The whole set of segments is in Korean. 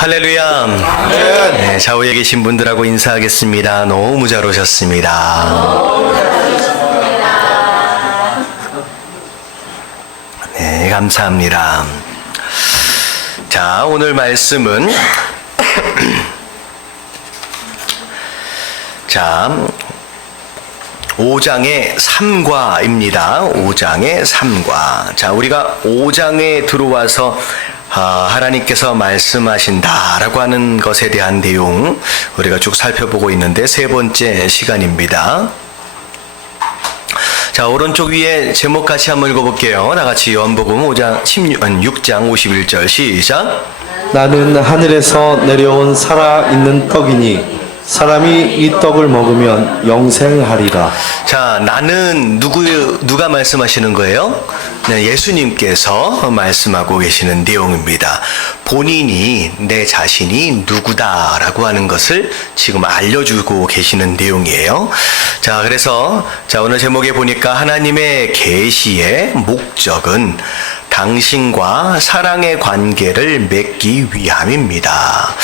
할렐루야. 네, 좌우에 계신 분들하고 인사하겠습니다. 너무 잘 오셨습니다. 네, 감사합니다. 자, 오늘 말씀은 자, 5장의 3과입니다. 5장의 3과. 자, 우리가 5장에 들어와서 하나님께서 말씀하신다라고 하는 것에 대한 내용 우리가 쭉 살펴보고 있는데 세 번째 시간입니다. 자, 오른쪽 위에 제목 같이 한번 읽어볼게요. 나같이 요한복음 6장 51절 시작. 나는 하늘에서 내려온 살아있는 떡이니 사람이 이 떡을 먹으면 영생하리라. 자, 나는 누가 말씀하시는 거예요? 네, 예수님께서 말씀하고 계시는 내용입니다. 본인이 내 자신이 누구다라고 하는 것을 지금 알려주고 계시는 내용이에요. 자, 그래서 오늘 제목에 보니까 하나님의 계시의 목적은 당신과 사랑의 관계를 맺기 위함입니다.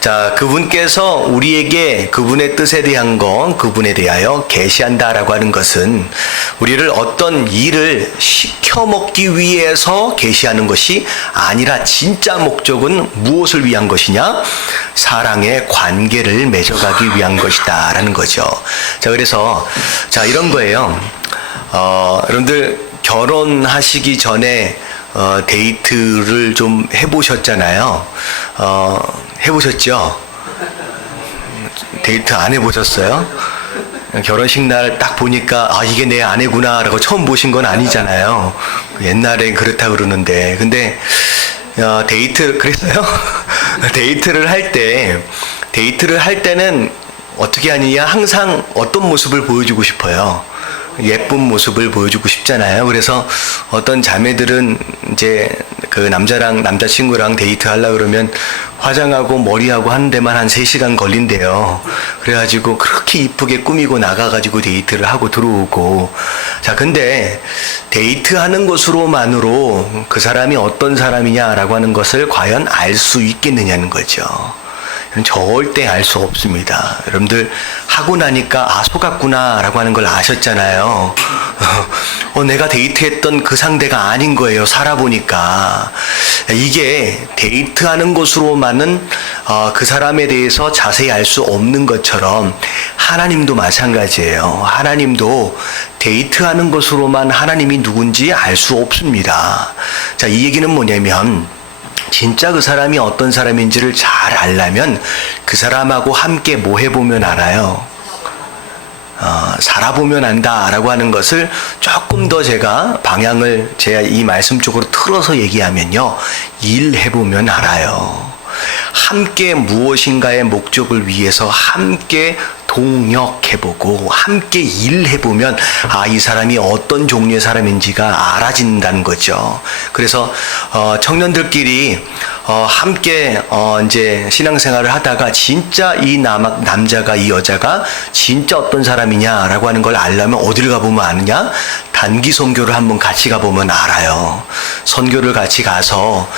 자, 그분께서 우리에게 그분의 뜻에 대한 것, 그분에 대하여 계시한다라고 하는 것은 우리를 어떤 일을 시켜먹기 위해서 계시하는 것이 아니라 진짜 목적은 무엇을 위한 것이냐? 사랑의 관계를 맺어가기 위한 것이다 라는 거죠. 자, 그래서 이런 거예요. 여러분들 결혼하시기 전에 데이트를 좀 해보셨잖아요. 해보셨죠? 데이트 안 해보셨어요? 결혼식 날 딱 보니까 이게 내 아내구나 라고 처음 보신 건 아니잖아요. 옛날엔 그렇다 그러는데 근데 데이트 그랬어요? 데이트를 할 때는 어떻게 하느냐, 항상 어떤 모습을 보여주고 싶어요. 예쁜 모습을 보여주고 싶잖아요. 그래서 어떤 자매들은 이제 그 남자친구랑 데이트 하려고 그러면 화장하고 머리하고 하는 데만 한 3시간 걸린대요. 그래가지고 그렇게 이쁘게 꾸미고 나가가지고 데이트를 하고 들어오고. 자, 근데 데이트하는 것으로만으로 그 사람이 어떤 사람이냐라고 하는 것을 과연 알 수 있겠느냐는 거죠. 절대 알 수 없습니다. 여러분들 하고 나니까 속았구나 라고 하는 걸 아셨잖아요. 내가 데이트했던 그 상대가 아닌 거예요. 살아보니까. 이게 데이트하는 것으로만은 그 사람에 대해서 자세히 알 수 없는 것처럼 하나님도 마찬가지예요. 하나님도 데이트하는 것으로만 하나님이 누군지 알 수 없습니다. 자, 이 얘기는 뭐냐면 진짜 그 사람이 어떤 사람인지를 잘 알려면 그 사람하고 함께 뭐 해보면 알아요. 살아보면 안다라고 하는 것을 조금 더 제가 방향을 이 말씀 쪽으로 틀어서 얘기하면요. 일해보면 알아요. 함께 무엇인가의 목적을 위해서 함께 동역해보고 함께 일해보면 이 사람이 어떤 종류의 사람인지가 알아진다는 거죠. 그래서 청년들끼리 함께 이제 신앙생활을 하다가 진짜 이 남자가 이 여자가 진짜 어떤 사람이냐라고 하는 걸 알려면 어디를 가보면 아느냐? 단기 선교를 한번 같이 가보면 알아요. 선교를 같이 가서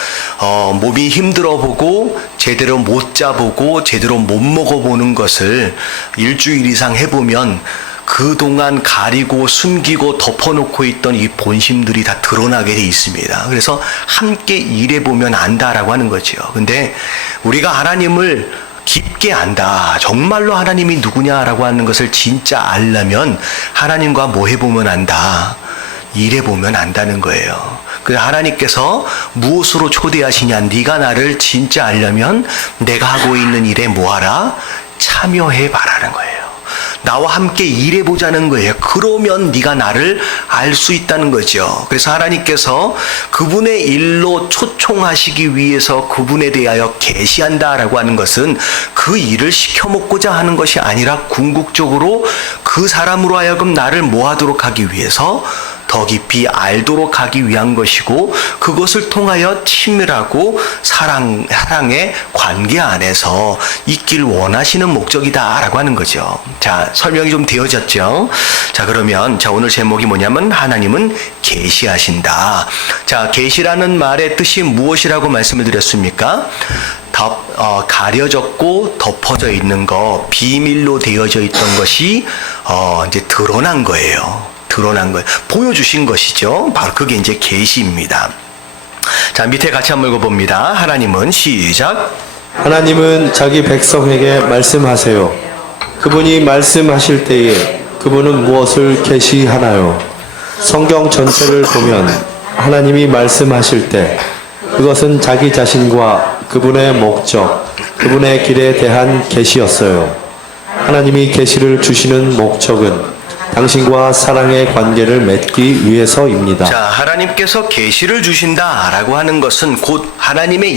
몸이 힘들어 보고 제대로 못 자보고 제대로 못 먹어보는 것을 일주일 이상 해보면 그동안 가리고 숨기고 덮어놓고 있던 이 본심들이 다 드러나게 돼 있습니다. 그래서 함께 일해보면 안다라고 하는 거죠. 근데 우리가 하나님을 깊게 안다, 정말로 하나님이 누구냐라고 하는 것을 진짜 알려면 하나님과 뭐 해보면 안다, 일해보면 안다는 거예요. 그래서 하나님께서 무엇으로 초대하시냐, 네가 나를 진짜 알려면 내가 하고 있는 일에 뭐하라? 참여해봐라는 거예요. 나와 함께 일해보자는 거예요. 그러면 네가 나를 알 수 있다는 거죠. 그래서 하나님께서 그분의 일로 초청하시기 위해서 그분에 대하여 계시한다라고 하는 것은 그 일을 시켜먹고자 하는 것이 아니라 궁극적으로 그 사람으로 하여금 나를 뭐하도록 하기 위해서 더 깊이 알도록 하기 위한 것이고 그것을 통하여 친밀하고 사랑의 관계 안에서 있길 원하시는 목적이다라고 하는 거죠. 자, 설명이 좀 되어졌죠? 자, 그러면 오늘 제목이 뭐냐면 하나님은 계시하신다. 자, 계시라는 말의 뜻이 무엇이라고 말씀을 드렸습니까? 가려졌고 덮어져 있는 거, 비밀로 되어져 있던 것이 이제 드러난 거예요. 보여주신 것이죠. 바로 그게 이제 계시입니다. 자, 밑에 같이 한번 읽어봅니다. 하나님은 시작. 하나님은 자기 백성에게 말씀하세요. 그분이 말씀하실 때에 그분은 무엇을 계시하나요? 성경 전체를 보면 하나님이 말씀하실 때 그것은 자기 자신과 그분의 목적, 그분의 길에 대한 계시였어요. 하나님이 계시를 주시는 목적은 당신과 사랑의 관계를 맺기 위해서입니다. 자, 하나님께서 계시를 주신다라고 하는 것은 곧 하나님의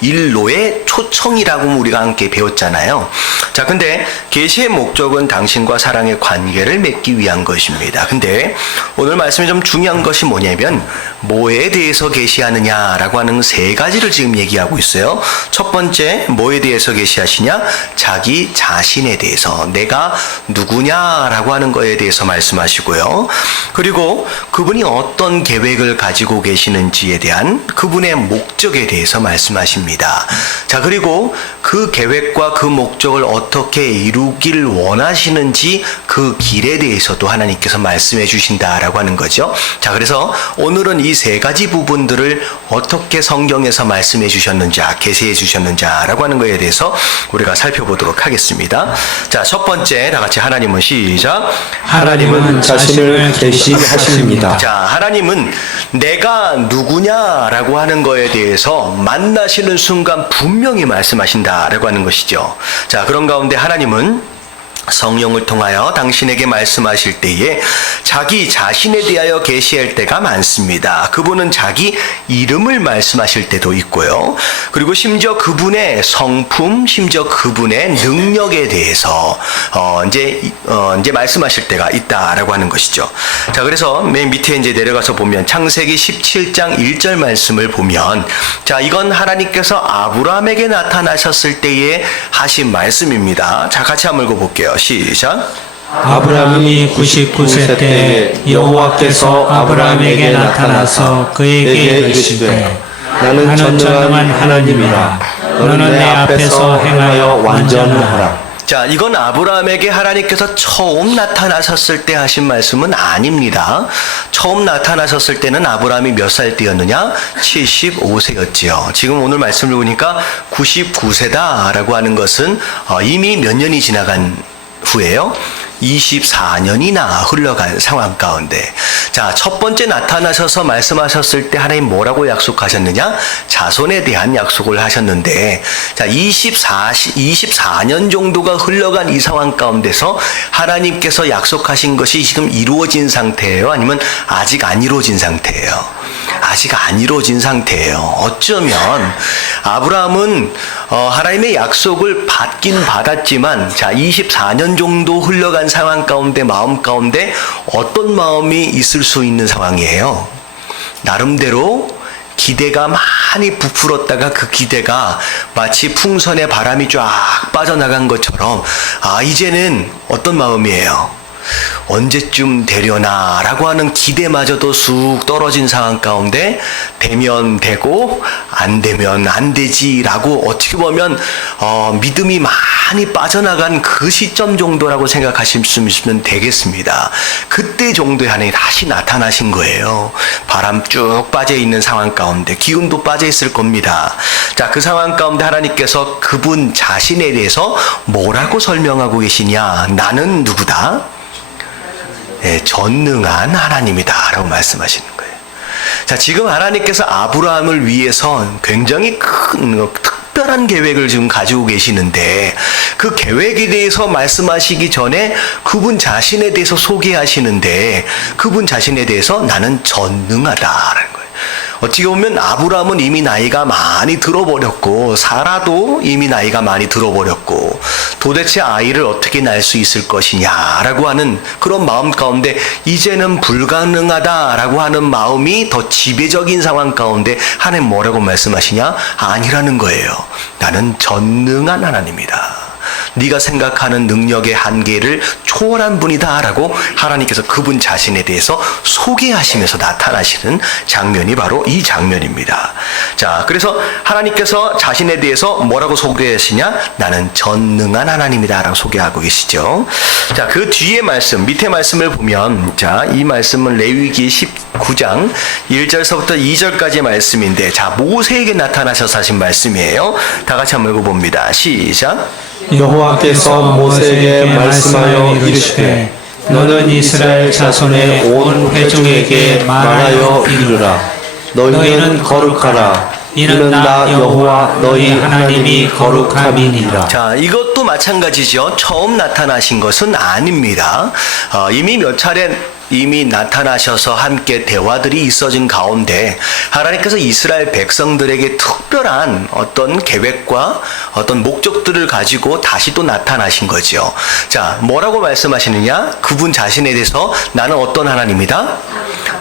일로의 초청이라고 우리가 함께 배웠잖아요. 자, 근데 계시의 목적은 당신과 사랑의 관계를 맺기 위한 것입니다. 근데 오늘 말씀에 좀 중요한 것이 뭐냐면 뭐에 대해서 계시하느냐라고 하는 세 가지를 지금 얘기하고 있어요. 첫 번째, 뭐에 대해서 계시하시냐? 자기 자신에 대해서, 내가 누구냐라고 하는 거에 대해서 말씀하시고요. 그리고 그분이 어떤 계획을 가지고 계시는지에 대한 그분의 목적에 대해서 말씀하십니다. 자, 그리고 그 계획과 그 목적을 어떻게 이루길 원하시는지 그 길에 대해서도 하나님께서 말씀해 주신다라고 하는 거죠. 자, 그래서 오늘은 이 세 가지 부분들을 어떻게 성경에서 말씀해 주셨는지, 계시해 주셨는지라고 하는 것에 대해서 우리가 살펴보도록 하겠습니다. 자, 첫 번째, 다 같이 하나님은 시작. 하나님은 자신을 계시하십니다. 자, 하나님은 내가 누구냐라고 하는 거에 대해서 만나시는 순간 분명히 말씀하신다라고 하는 것이죠. 자, 그런 가운데 하나님은 성령을 통하여 당신에게 말씀하실 때에 자기 자신에 대하여 계시할 때가 많습니다. 그분은 자기 이름을 말씀하실 때도 있고요. 그리고 심지어 그분의 성품, 심지어 그분의 능력에 대해서 이제 말씀하실 때가 있다라고 하는 것이죠. 자, 그래서 맨 밑에 이제 내려가서 보면 창세기 17장 1절 말씀을 보면, 자, 이건 하나님께서 아브라함에게 나타나셨을 때에 하신 말씀입니다. 자, 같이 한번 읽어볼게요. 시작. 아브라함이 99세 때 여호와께서 아브라함에게 나타나서 그에게 이르시되 나는 전능한 하나님이라 너는 내 앞에서 행하여 완전하라. 자, 이건 아브라함에게 하나님께서 처음 나타나셨을 때 하신 말씀은 아닙니다. 처음 나타나셨을 때는 아브라함이 몇 살 때였느냐? 75세였지요. 지금 오늘 말씀을 보니까 99세다라고 하는 것은 이미 몇 년이 지나간 후에요. 24년이나 흘러간 상황 가운데, 자, 첫 번째 나타나셔서 말씀하셨을 때 하나님 뭐라고 약속하셨느냐? 자손에 대한 약속을 하셨는데, 자, 24년 정도가 흘러간 이 상황 가운데서 하나님께서 약속하신 것이 지금 이루어진 상태예요? 아니면 아직 안 이루어진 상태예요? 아직 안 이루어진 상태예요. 어쩌면 아브라함은 하나님의 약속을 받긴 받았지만, 자, 24년 정도 흘러간 상황 가운데, 마음 가운데 어떤 마음이 있을 수 있는 상황이에요? 나름대로 기대가 많이 부풀었다가 그 기대가 마치 풍선에 바람이 쫙 빠져나간 것처럼, 이제는 어떤 마음이에요? 언제쯤 되려나 라고 하는 기대마저도 쑥 떨어진 상황 가운데 되면 되고 안 되면 안 되지 라고 어떻게 보면 믿음이 많이 빠져나간 그 시점 정도라고 생각하실 수 있으면 되겠습니다. 그때 정도에 하나님이 다시 나타나신 거예요. 바람 쭉 빠져있는 상황 가운데 기운도 빠져있을 겁니다. 자, 그 상황 가운데 하나님께서 그분 자신에 대해서 뭐라고 설명하고 계시냐? 나는 누구다? 전능한 하나님이다 라고 말씀하시는 거예요. 자, 지금 하나님께서 아브라함을 위해서 굉장히 큰 특별한 계획을 지금 가지고 계시는데, 그 계획에 대해서 말씀하시기 전에 그분 자신에 대해서 소개하시는데, 그분 자신에 대해서 나는 전능하다라는 거예요. 어찌 보면 아브라함은 이미 나이가 많이 들어버렸고 사라도 이미 나이가 많이 들어버렸고 도대체 아이를 어떻게 낳을 수 있을 것이냐라고 하는 그런 마음 가운데 이제는 불가능하다라고 하는 마음이 더 지배적인 상황 가운데 하나님 뭐라고 말씀하시냐? 아니라는 거예요. 나는 전능한 하나님이다. 네가 생각하는 능력의 한계를 초월한 분이다라고 하나님께서 그분 자신에 대해서 소개하시면서 나타나시는 장면이 바로 이 장면입니다. 자, 그래서 하나님께서 자신에 대해서 뭐라고 소개하시냐? 나는 전능한 하나님이다라고 소개하고 계시죠. 자, 그 뒤에 말씀, 밑에 말씀을 보면, 자, 이 말씀은 레위기 19장 1절서부터 2절까지의 말씀인데, 자, 모세에게 나타나셔서 하신 말씀이에요. 다 같이 한번 읽어봅니다. 시작. 여호와께서 모세에게 말씀하여 이르시되 너는 이스라엘 자손의 온 회중에게 말하여 이르라. 너희는 거룩하라. 이는 나 여호와 너희 하나님이 거룩함이니라. 자, 이것도 마찬가지죠. 처음 나타나신 것은 아닙니다. 이미 몇 차례 이미 나타나셔서 함께 대화들이 있어진 가운데 하나님께서 이스라엘 백성들에게 특별한 어떤 계획과 어떤 목적들을 가지고 다시 또 나타나신 거죠. 자, 뭐라고 말씀하시느냐? 그분 자신에 대해서 나는 어떤 하나님이다?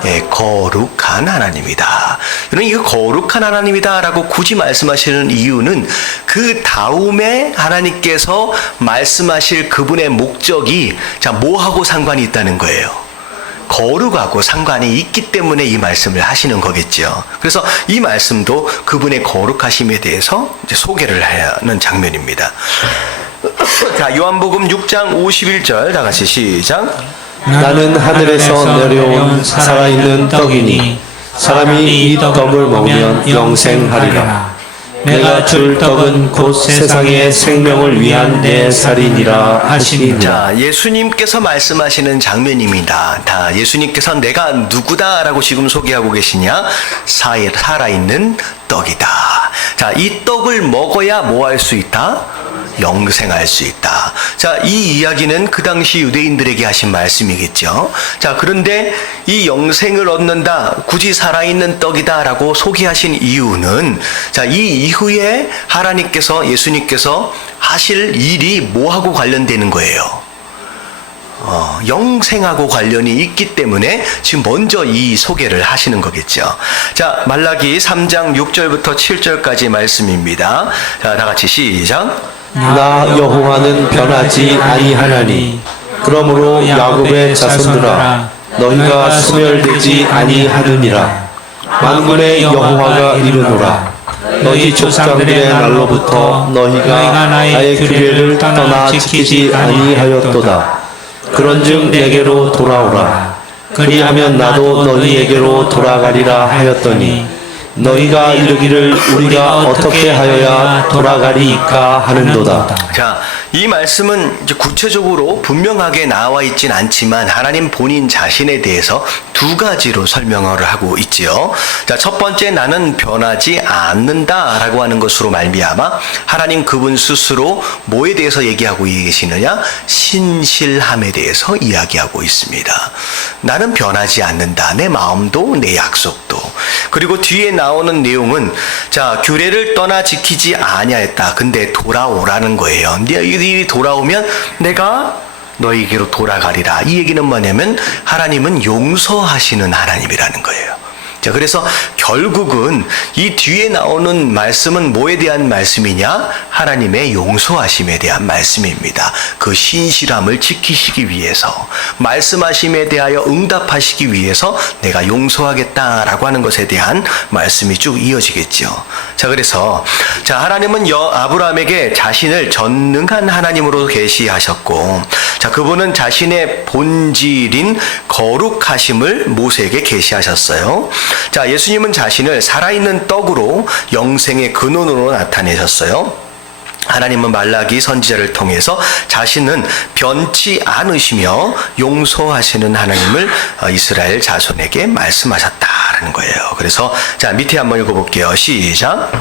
예, 거룩한 하나님이다. 그러면 이거 거룩한 하나님이다라고 굳이 말씀하시는 이유는 그 다음에 하나님께서 말씀하실 그분의 목적이 자, 뭐하고 상관이 있다는 거예요. 거룩하고 상관이 있기 때문에 이 말씀을 하시는 거겠죠. 그래서 이 말씀도 그분의 거룩하심에 대해서 이제 소개를 하는 장면입니다. 자, 요한복음 6장 51절 다 같이 시작. 나는 하늘에서 내려온 살아있는 떡이니 사람이 이 떡을 먹으면 영생하리라. 내가 줄 떡은 곧 세상의 생명을 위한 내 살이니라 하시니라. 자, 예수님께서 말씀하시는 장면입니다. 다 예수님께서 내가 누구다라고 지금 소개하고 계시냐? 살아있는 떡이다. 자, 이 떡을 먹어야 뭐 할 수 있다? 영생할 수 있다. 자, 이 이야기는 그 당시 유대인들에게 하신 말씀이겠죠. 자, 그런데 이 영생을 얻는다, 굳이 살아있는 떡이다라고 소개하신 이유는 자, 이 이후에 하나님께서 예수님께서 하실 일이 뭐하고 관련되는 거예요? 영생하고 관련이 있기 때문에 지금 먼저 이 소개를 하시는 거겠죠. 자, 말라기 3장 6절부터 7절까지 말씀입니다. 자, 다 같이 시작. 나 여호와는 변하지 아니하나니 그러므로 야곱의 자손들아 너희가 소멸되지 아니하느니라. 만군의 여호와가 이르노라. 너희 족장들의 날로부터 너희가 나의 규례를 떠나 지키지 아니하였도다. 그런즉 내게로 돌아오라. 그리하면 나도 너희에게로 돌아가리라 하였더니 너희가 이르기를 우리가 어떻게 하여야 돌아가리이까 하는도다. 자, 이 말씀은 이제 구체적으로 분명하게 나와 있진 않지만 하나님 본인 자신에 대해서 두 가지로 설명을 하고 있지요. 자, 첫 번째, 나는 변하지 않는다라고 하는 것으로 말미암아 하나님 그분 스스로 뭐에 대해서 얘기하고 계시느냐? 신실함에 대해서 이야기하고 있습니다. 나는 변하지 않는다. 내 마음도 내 약속도. 그리고 뒤에 나오는 내용은 자, 규례를 떠나 지키지 아니하였다. 근데 돌아오라는 거예요. 너희들이 돌아오면 내가 너희에게로 돌아가리라. 이 얘기는 뭐냐면 하나님은 용서하시는 하나님이라는 거예요. 자, 그래서 결국은 이 뒤에 나오는 말씀은 뭐에 대한 말씀이냐? 하나님의 용서하심에 대한 말씀입니다. 그 신실함을 지키시기 위해서, 말씀하심에 대하여 응답하시기 위해서 내가 용서하겠다라고 하는 것에 대한 말씀이 쭉 이어지겠죠. 자, 그래서 자, 하나님은 아브라함에게 자신을 전능한 하나님으로 계시하셨고, 자, 그분은 자신의 본질인 거룩하심을 모세에게 계시하셨어요. 자, 예수님은 자신을 살아있는 떡으로 영생의 근원으로 나타내셨어요. 하나님은 말라기 선지자를 통해서 자신은 변치 않으시며 용서하시는 하나님을 이스라엘 자손에게 말씀하셨다라는 거예요. 그래서 자, 밑에 한번 읽어볼게요. 시작.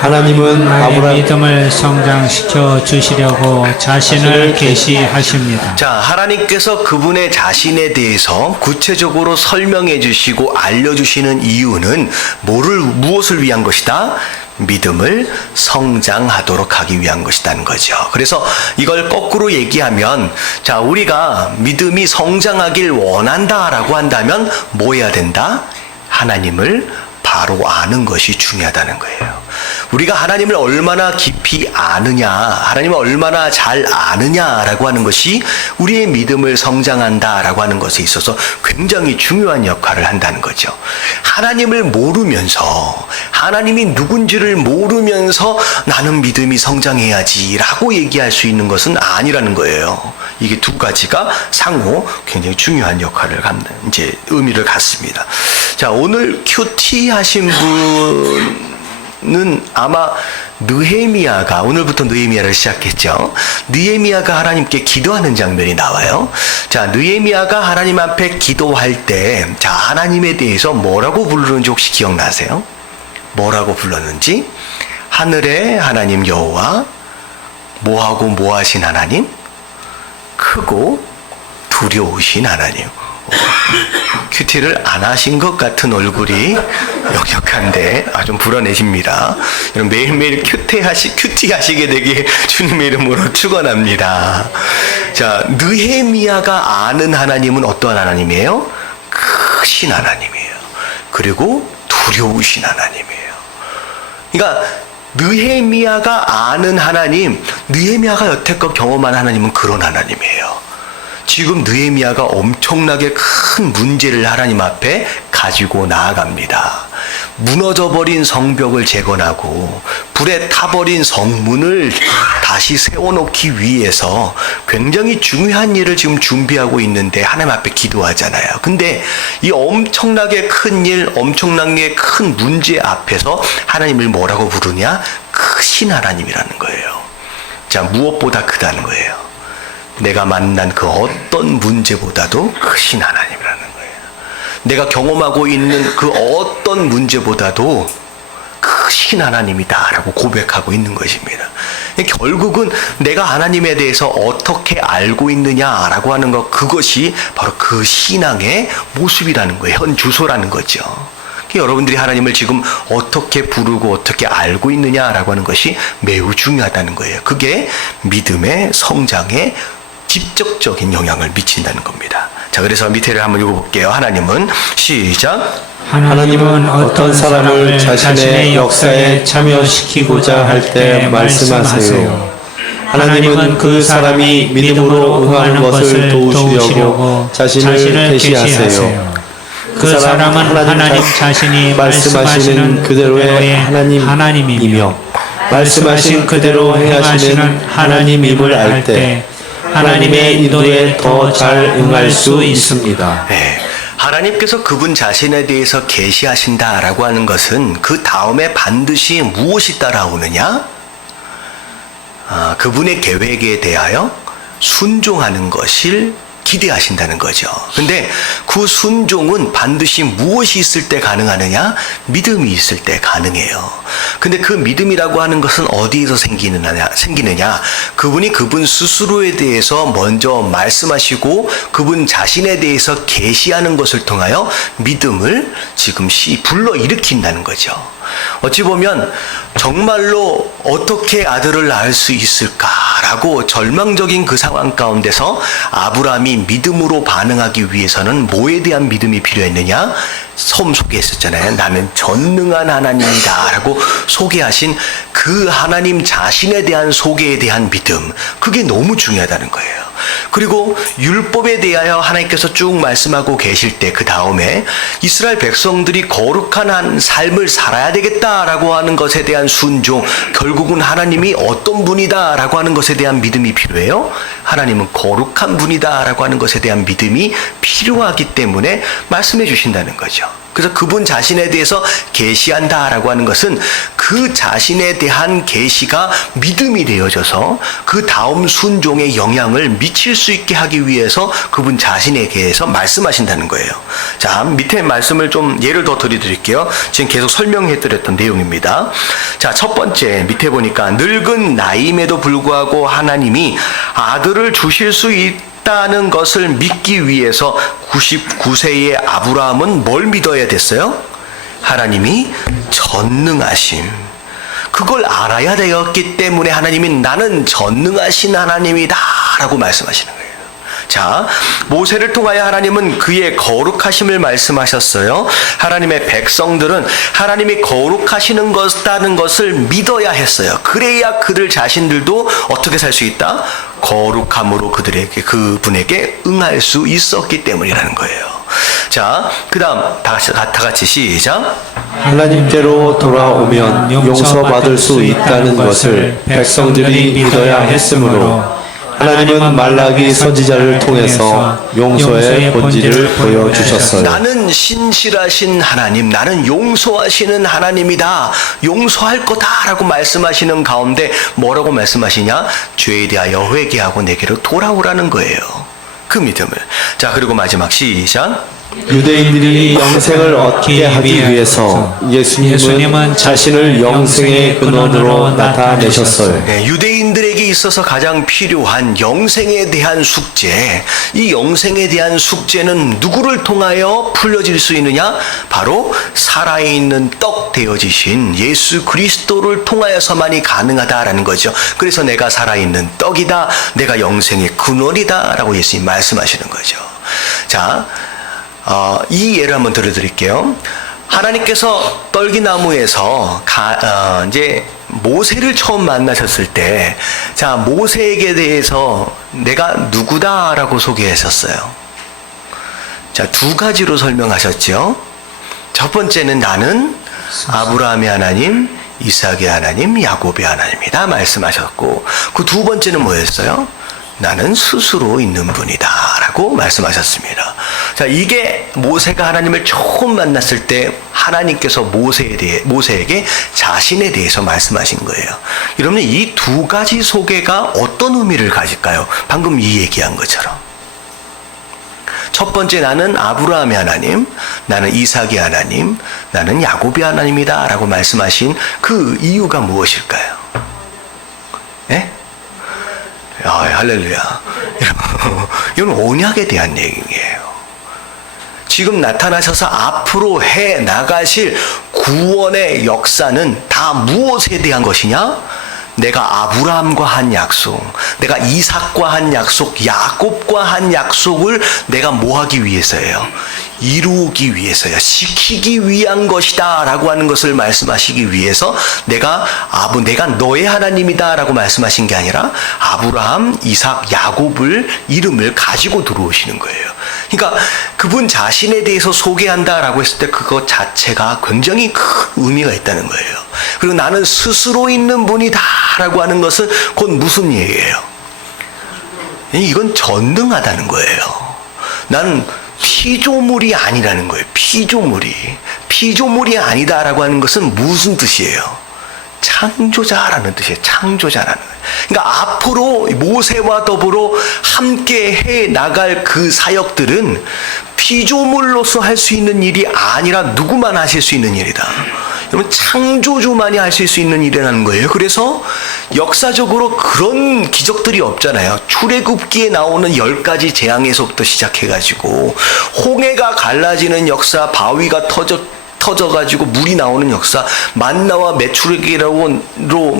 하나님은 나의 아브라함 믿음을 성장시켜 주시려고 자신을 계시하십니다. 자, 하나님께서 그분의 자신에 대해서 구체적으로 설명해 주시고 알려주시는 이유는 무엇을 위한 것이다? 믿음을 성장하도록 하기 위한 것이라는 거죠. 그래서 이걸 거꾸로 얘기하면, 자, 우리가 믿음이 성장하길 원한다라고 한다면 뭐 해야 된다? 하나님을 바로 아는 것이 중요하다는 거예요. 우리가 하나님을 얼마나 깊이 아느냐, 하나님을 얼마나 잘 아느냐라고 하는 것이 우리의 믿음을 성장한다라고 하는 것에 있어서 굉장히 중요한 역할을 한다는 거죠. 하나님을 모르면서, 하나님이 누군지를 모르면서 나는 믿음이 성장해야지라고 얘기할 수 있는 것은 아니라는 거예요. 이게 두 가지가 상호 굉장히 중요한 역할을 갖는, 이제 의미를 갖습니다. 자, 오늘 큐티 하신 분은 아마 느헤미야가, 오늘부터 느헤미야를 시작했죠. 느헤미야가 하나님께 기도하는 장면이 나와요. 자, 느헤미야가 하나님 앞에 기도할 때, 자, 하나님에 대해서 뭐라고 부르는지 혹시 기억나세요? 뭐라고 불렀는지? 하늘의 하나님 여호와, 뭐하고 뭐하신 하나님? 크고 두려우신 하나님. 큐티를 안 하신 것 같은 얼굴이 역력한데 좀 불어내십니다. 여러분, 매일매일 큐티 하시게 되게 주님의 이름으로 축원합니다. 자, 느헤미야가 아는 하나님은 어떠한 하나님이에요? 크신 하나님이에요. 그리고 두려우신 하나님이에요. 그러니까 느헤미야가 아는 하나님, 느헤미야가 여태껏 경험한 하나님은 그런 하나님이에요. 지금 느헤미야가 엄청나게 큰 문제를 하나님 앞에 가지고 나아갑니다. 무너져버린 성벽을 재건하고 불에 타버린 성문을 다시 세워놓기 위해서 굉장히 중요한 일을 지금 준비하고 있는데 하나님 앞에 기도하잖아요. 근데 이 엄청나게 큰 일, 엄청나게 큰 문제 앞에서 하나님을 뭐라고 부르냐? 크신 하나님이라는 거예요. 자, 무엇보다 크다는 거예요. 내가 만난 그 어떤 문제보다도 크신 하나님이라는 거예요. 내가 경험하고 있는 그 어떤 문제보다도 크신 하나님이다라고 고백하고 있는 것입니다. 결국은 내가 하나님에 대해서 어떻게 알고 있느냐라고 하는 것, 그것이 바로 그 신앙의 모습이라는 거예요. 현 주소라는 거죠. 여러분들이 하나님을 지금 어떻게 부르고 어떻게 알고 있느냐라고 하는 것이 매우 중요하다는 거예요. 그게 믿음의 성장에 직접적인 영향을 미친다는 겁니다. 자, 그래서 밑에를 한번 읽어볼게요. 하나님은 시작. 하나님은 어떤 사람을 자신의 역사에 참여시키고자 할 때 말씀하세요. 하나님은 그 사람이 믿음으로 응하는 것을 도우시려고 자신을 계시하세요. 그 사람은 하나님 자신이 말씀하시는 그대로의 하나님이며 말씀하신 그대로 행하시는 하나님임을 알 때 하나님의 인도에 더 잘 응할 수 있습니다. 네. 하나님께서 그분 자신에 대해서 계시하신다라고 하는 것은 그 다음에 반드시 무엇이 따라오느냐? 그분의 계획에 대하여 순종하는 것을 기대하신다는 거죠. 근데 그 순종은 반드시 무엇이 있을 때 가능하느냐? 믿음이 있을 때 가능해요. 근데 그 믿음이라고 하는 것은 어디에서 생기느냐? 그분이 그분 스스로에 대해서 먼저 말씀하시고 그분 자신에 대해서 계시하는 것을 통하여 믿음을 지금 불러일으킨다는 거죠. 어찌 보면 정말로 어떻게 아들을 낳을 수 있을까라고 절망적인 그 상황 가운데서 아브라함이 믿음으로 반응하기 위해서는 뭐에 대한 믿음이 필요했느냐? 처음 소개했었잖아요. 나는 전능한 하나님이다 라고 소개하신 그 하나님 자신에 대한 소개에 대한 믿음, 그게 너무 중요하다는 거예요. 그리고 율법에 대하여 하나님께서 쭉 말씀하고 계실 때 그 다음에 이스라엘 백성들이 거룩한 삶을 살아야 되겠다라고 하는 것에 대한 순종, 결국은 하나님이 어떤 분이다라고 하는 것에 대한 믿음이 필요해요. 하나님은 거룩한 분이다라고 하는 것에 대한 믿음이 필요하기 때문에 말씀해 주신다는 거죠. 그래서 그분 자신에 대해서 계시한다라고 하는 것은 그 그 자신에 대한 계시가 믿음이 되어져서 그 다음 순종에 영향을 미칠 수 있게 하기 위해서 그분 자신에게서 말씀하신다는 거예요. 자, 밑에 말씀을 좀 예를 더 드릴게요. 지금 계속 설명해 드렸던 내용입니다. 자, 첫 번째 밑에 보니까 늙은 나임에도 불구하고 하나님이 아들을 주실 수 있다는 것을 믿기 위해서 99세의 아브라함은 뭘 믿어야 됐어요? 하나님이 전능하심. 그걸 알아야 되었기 때문에 하나님이 나는 전능하신 하나님이다 라고 말씀하시는 거예요. 자, 모세를 통하여 하나님은 그의 거룩하심을 말씀하셨어요. 하나님의 백성들은 하나님이 거룩하시는 것다는 것을 믿어야 했어요. 그래야 그들 자신들도 어떻게 살 수 있다? 거룩함으로 그분에게 응할 수 있었기 때문이라는 거예요. 자, 그 다음 다 같이 시작. 하나님께로 돌아오면 용서받을 수 있다는 것을 백성들이 믿어야 했으므로 하나님은 말라기 선지자를 통해서 용서의 본질을 보여주셨어요. 나는 신실하신 하나님, 나는 용서하시는 하나님이다, 용서할 거다라고 말씀하시는 가운데 뭐라고 말씀하시냐? 죄에 대하여 회개하고 내게로 돌아오라는 거예요. 그 믿음을. 자, 그리고 마지막 시작. 유대인들이 영생을 얻게 하기 위해서 예수님은 자신을 영생의 근원으로 나타내셨어요. 네, 유대인들에게 있어서 가장 필요한 영생에 대한 숙제, 이 영생에 대한 숙제는 누구를 통하여 풀려질 수 있느냐? 바로 살아있는 떡 되어지신 예수 그리스도를 통하여서만이 가능하다라는 거죠. 그래서 내가 살아있는 떡이다, 내가 영생의 근원이다 라고 예수님 말씀하시는 거죠. 자, 이 예를 한번 들어드릴게요. 하나님께서 떨기나무에서 이제 모세를 처음 만나셨을 때, 자, 모세에게 대해서 내가 누구다라고 소개하셨어요. 자, 두 가지로 설명하셨죠. 첫 번째는 나는 아브라함의 하나님, 이삭의 하나님, 야곱의 하나님이다 말씀하셨고, 그 두 번째는 뭐였어요? 나는 스스로 있는 분이다 라고 말씀하셨습니다. 자, 이게 모세가 하나님을 처음 만났을 때 하나님께서 모세에게 자신에 대해서 말씀하신 거예요. 여러분, 이 두 가지 소개가 어떤 의미를 가질까요? 방금 이 얘기한 것처럼. 첫 번째, 나는 아브라함의 하나님, 나는 이삭의 하나님, 나는 야곱의 하나님이다 라고 말씀하신 그 이유가 무엇일까요? 예? 할렐루야. 이건 언약에 대한 얘기예요. 지금 나타나셔서 앞으로 해 나가실 구원의 역사는 다 무엇에 대한 것이냐? 내가 아브라함과 한 약속, 내가 이삭과 한 약속, 야곱과 한 약속을 내가 뭐 하기 위해서예요? 이루기 위해서요. 지키기 위한 것이다 라고 하는 것을 말씀하시기 위해서 내가 너의 하나님이다 라고 말씀하신 게 아니라 아브라함, 이삭, 야곱을 이름을 가지고 들어오시는 거예요. 그러니까 그분 자신에 대해서 소개한다 라고 했을 때 그것 자체가 굉장히 큰 의미가 있다는 거예요. 그리고 나는 스스로 있는 분이다 라고 하는 것은 곧 무슨 얘기예요? 이건 전능하다는 거예요. 나는 피조물이 아니라는 거예요. 피조물이 아니다라고 하는 것은 무슨 뜻이에요? 창조자라는 뜻이에요. 창조자라는 거예요. 그러니까 앞으로 모세와 더불어 함께 해 나갈 그 사역들은 피조물로서 할 수 있는 일이 아니라 누구만 하실 수 있는 일이다. 여러분, 창조주만이 하실 수 있는 일이라는 거예요. 그래서 역사적으로 그런 기적들이 없잖아요. 출애굽기에 나오는 10가지 재앙에서부터 시작해가지고 홍해가 갈라지는 역사, 바위가 터져가지고 물이 나오는 역사, 만나와 메추라기로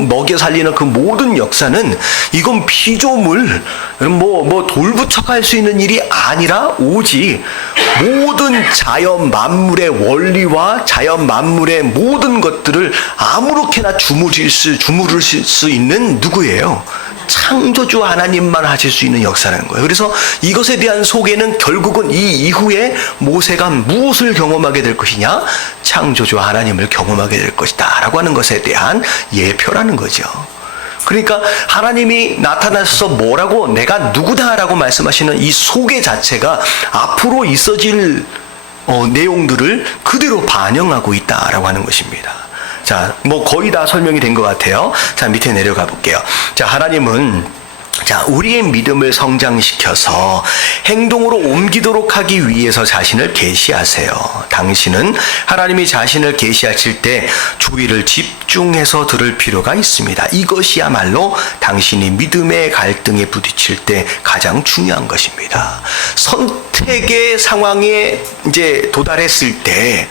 먹여 살리는 그 모든 역사는 이건 피조물, 돌 붙여갈 수 있는 일이 아니라 오직 모든 자연 만물의 원리와 자연 만물의 모든 것들을 아무렇게나 주무를 수 있는 누구예요? 창조주 하나님만 하실 수 있는 역사라는 거예요. 그래서 이것에 대한 소개는 결국은 이 이후에 모세가 무엇을 경험하게 될 것이냐? 창조주 하나님을 경험하게 될 것이다 라고 하는 것에 대한 예표라는 거죠. 그러니까 하나님이 나타나셔서 뭐라고, 내가 누구다라고 말씀하시는 이 소개 자체가 앞으로 있어질 내용들을 그대로 반영하고 있다라고 하는 것입니다. 자, 뭐 거의 다 설명이 된 것 같아요. 자, 밑에 내려가 볼게요. 자, 하나님은 자, 우리의 믿음을 성장시켜서 행동으로 옮기도록 하기 위해서 자신을 계시하세요. 당신은 하나님이 자신을 계시하실 때 주의를 집중해서 들을 필요가 있습니다. 이것이야말로 당신이 믿음의 갈등에 부딪힐 때 가장 중요한 것입니다. 선택의 상황에 이제 도달했을 때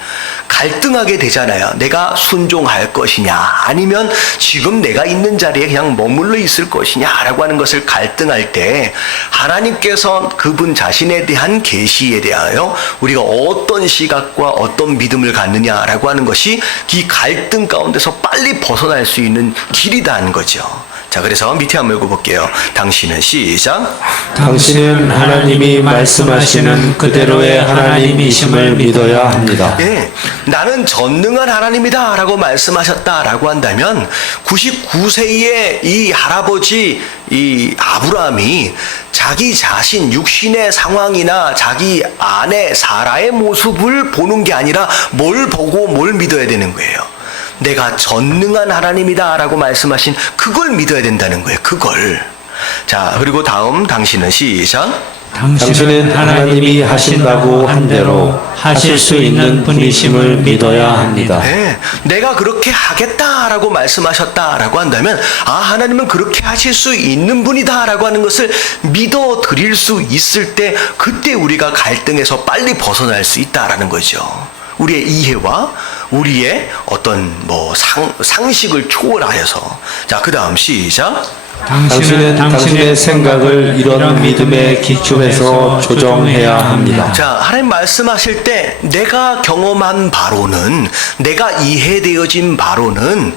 갈등하게 되잖아요. 내가 순종할 것이냐, 아니면 지금 내가 있는 자리에 그냥 머물러 있을 것이냐라고 하는 것을 갈등할 때 하나님께서 그분 자신에 대한 계시에 대하여 우리가 어떤 시각과 어떤 믿음을 갖느냐라고 하는 것이 이 갈등 가운데서 빨리 벗어날 수 있는 길이다는 거죠. 자, 그래서 밑에 한번 읽어볼게요. 당신은 시작. 당신은 하나님이 말씀하시는 그대로의 하나님이심을 믿어야 합니다. 예, 나는 전능한 하나님이다 라고 말씀하셨다라고 한다면 99세의 이 할아버지 이 아브라함이 자기 자신 육신의 상황이나 자기 아내 사라의 모습을 보는 게 아니라 뭘 보고 뭘 믿어야 되는 거예요. 내가 전능한 하나님이다 라고 말씀하신 그걸 믿어야 된다는 거예요. 그걸. 자, 그리고 다음 당신은 시작. 당신은 하나님이 하신다고 한 대로 하실 수 있는 분이심을 믿어야 합니다. 네, 내가 그렇게 하겠다라고 말씀하셨다라고 한다면 하나님은 그렇게 하실 수 있는 분이다라고 하는 것을 믿어 드릴 수 있을 때 그때 우리가 갈등에서 빨리 벗어날 수 있다라는 거죠. 우리의 이해와 우리의 어떤 상식을 초월하여서. 자, 그 다음 시작. 당신은 당신의 생각을 이런 믿음의 기초에서 조정해야 합니다. 자, 하나님 말씀하실 때 내가 경험한 바로는, 내가 이해되어진 바로는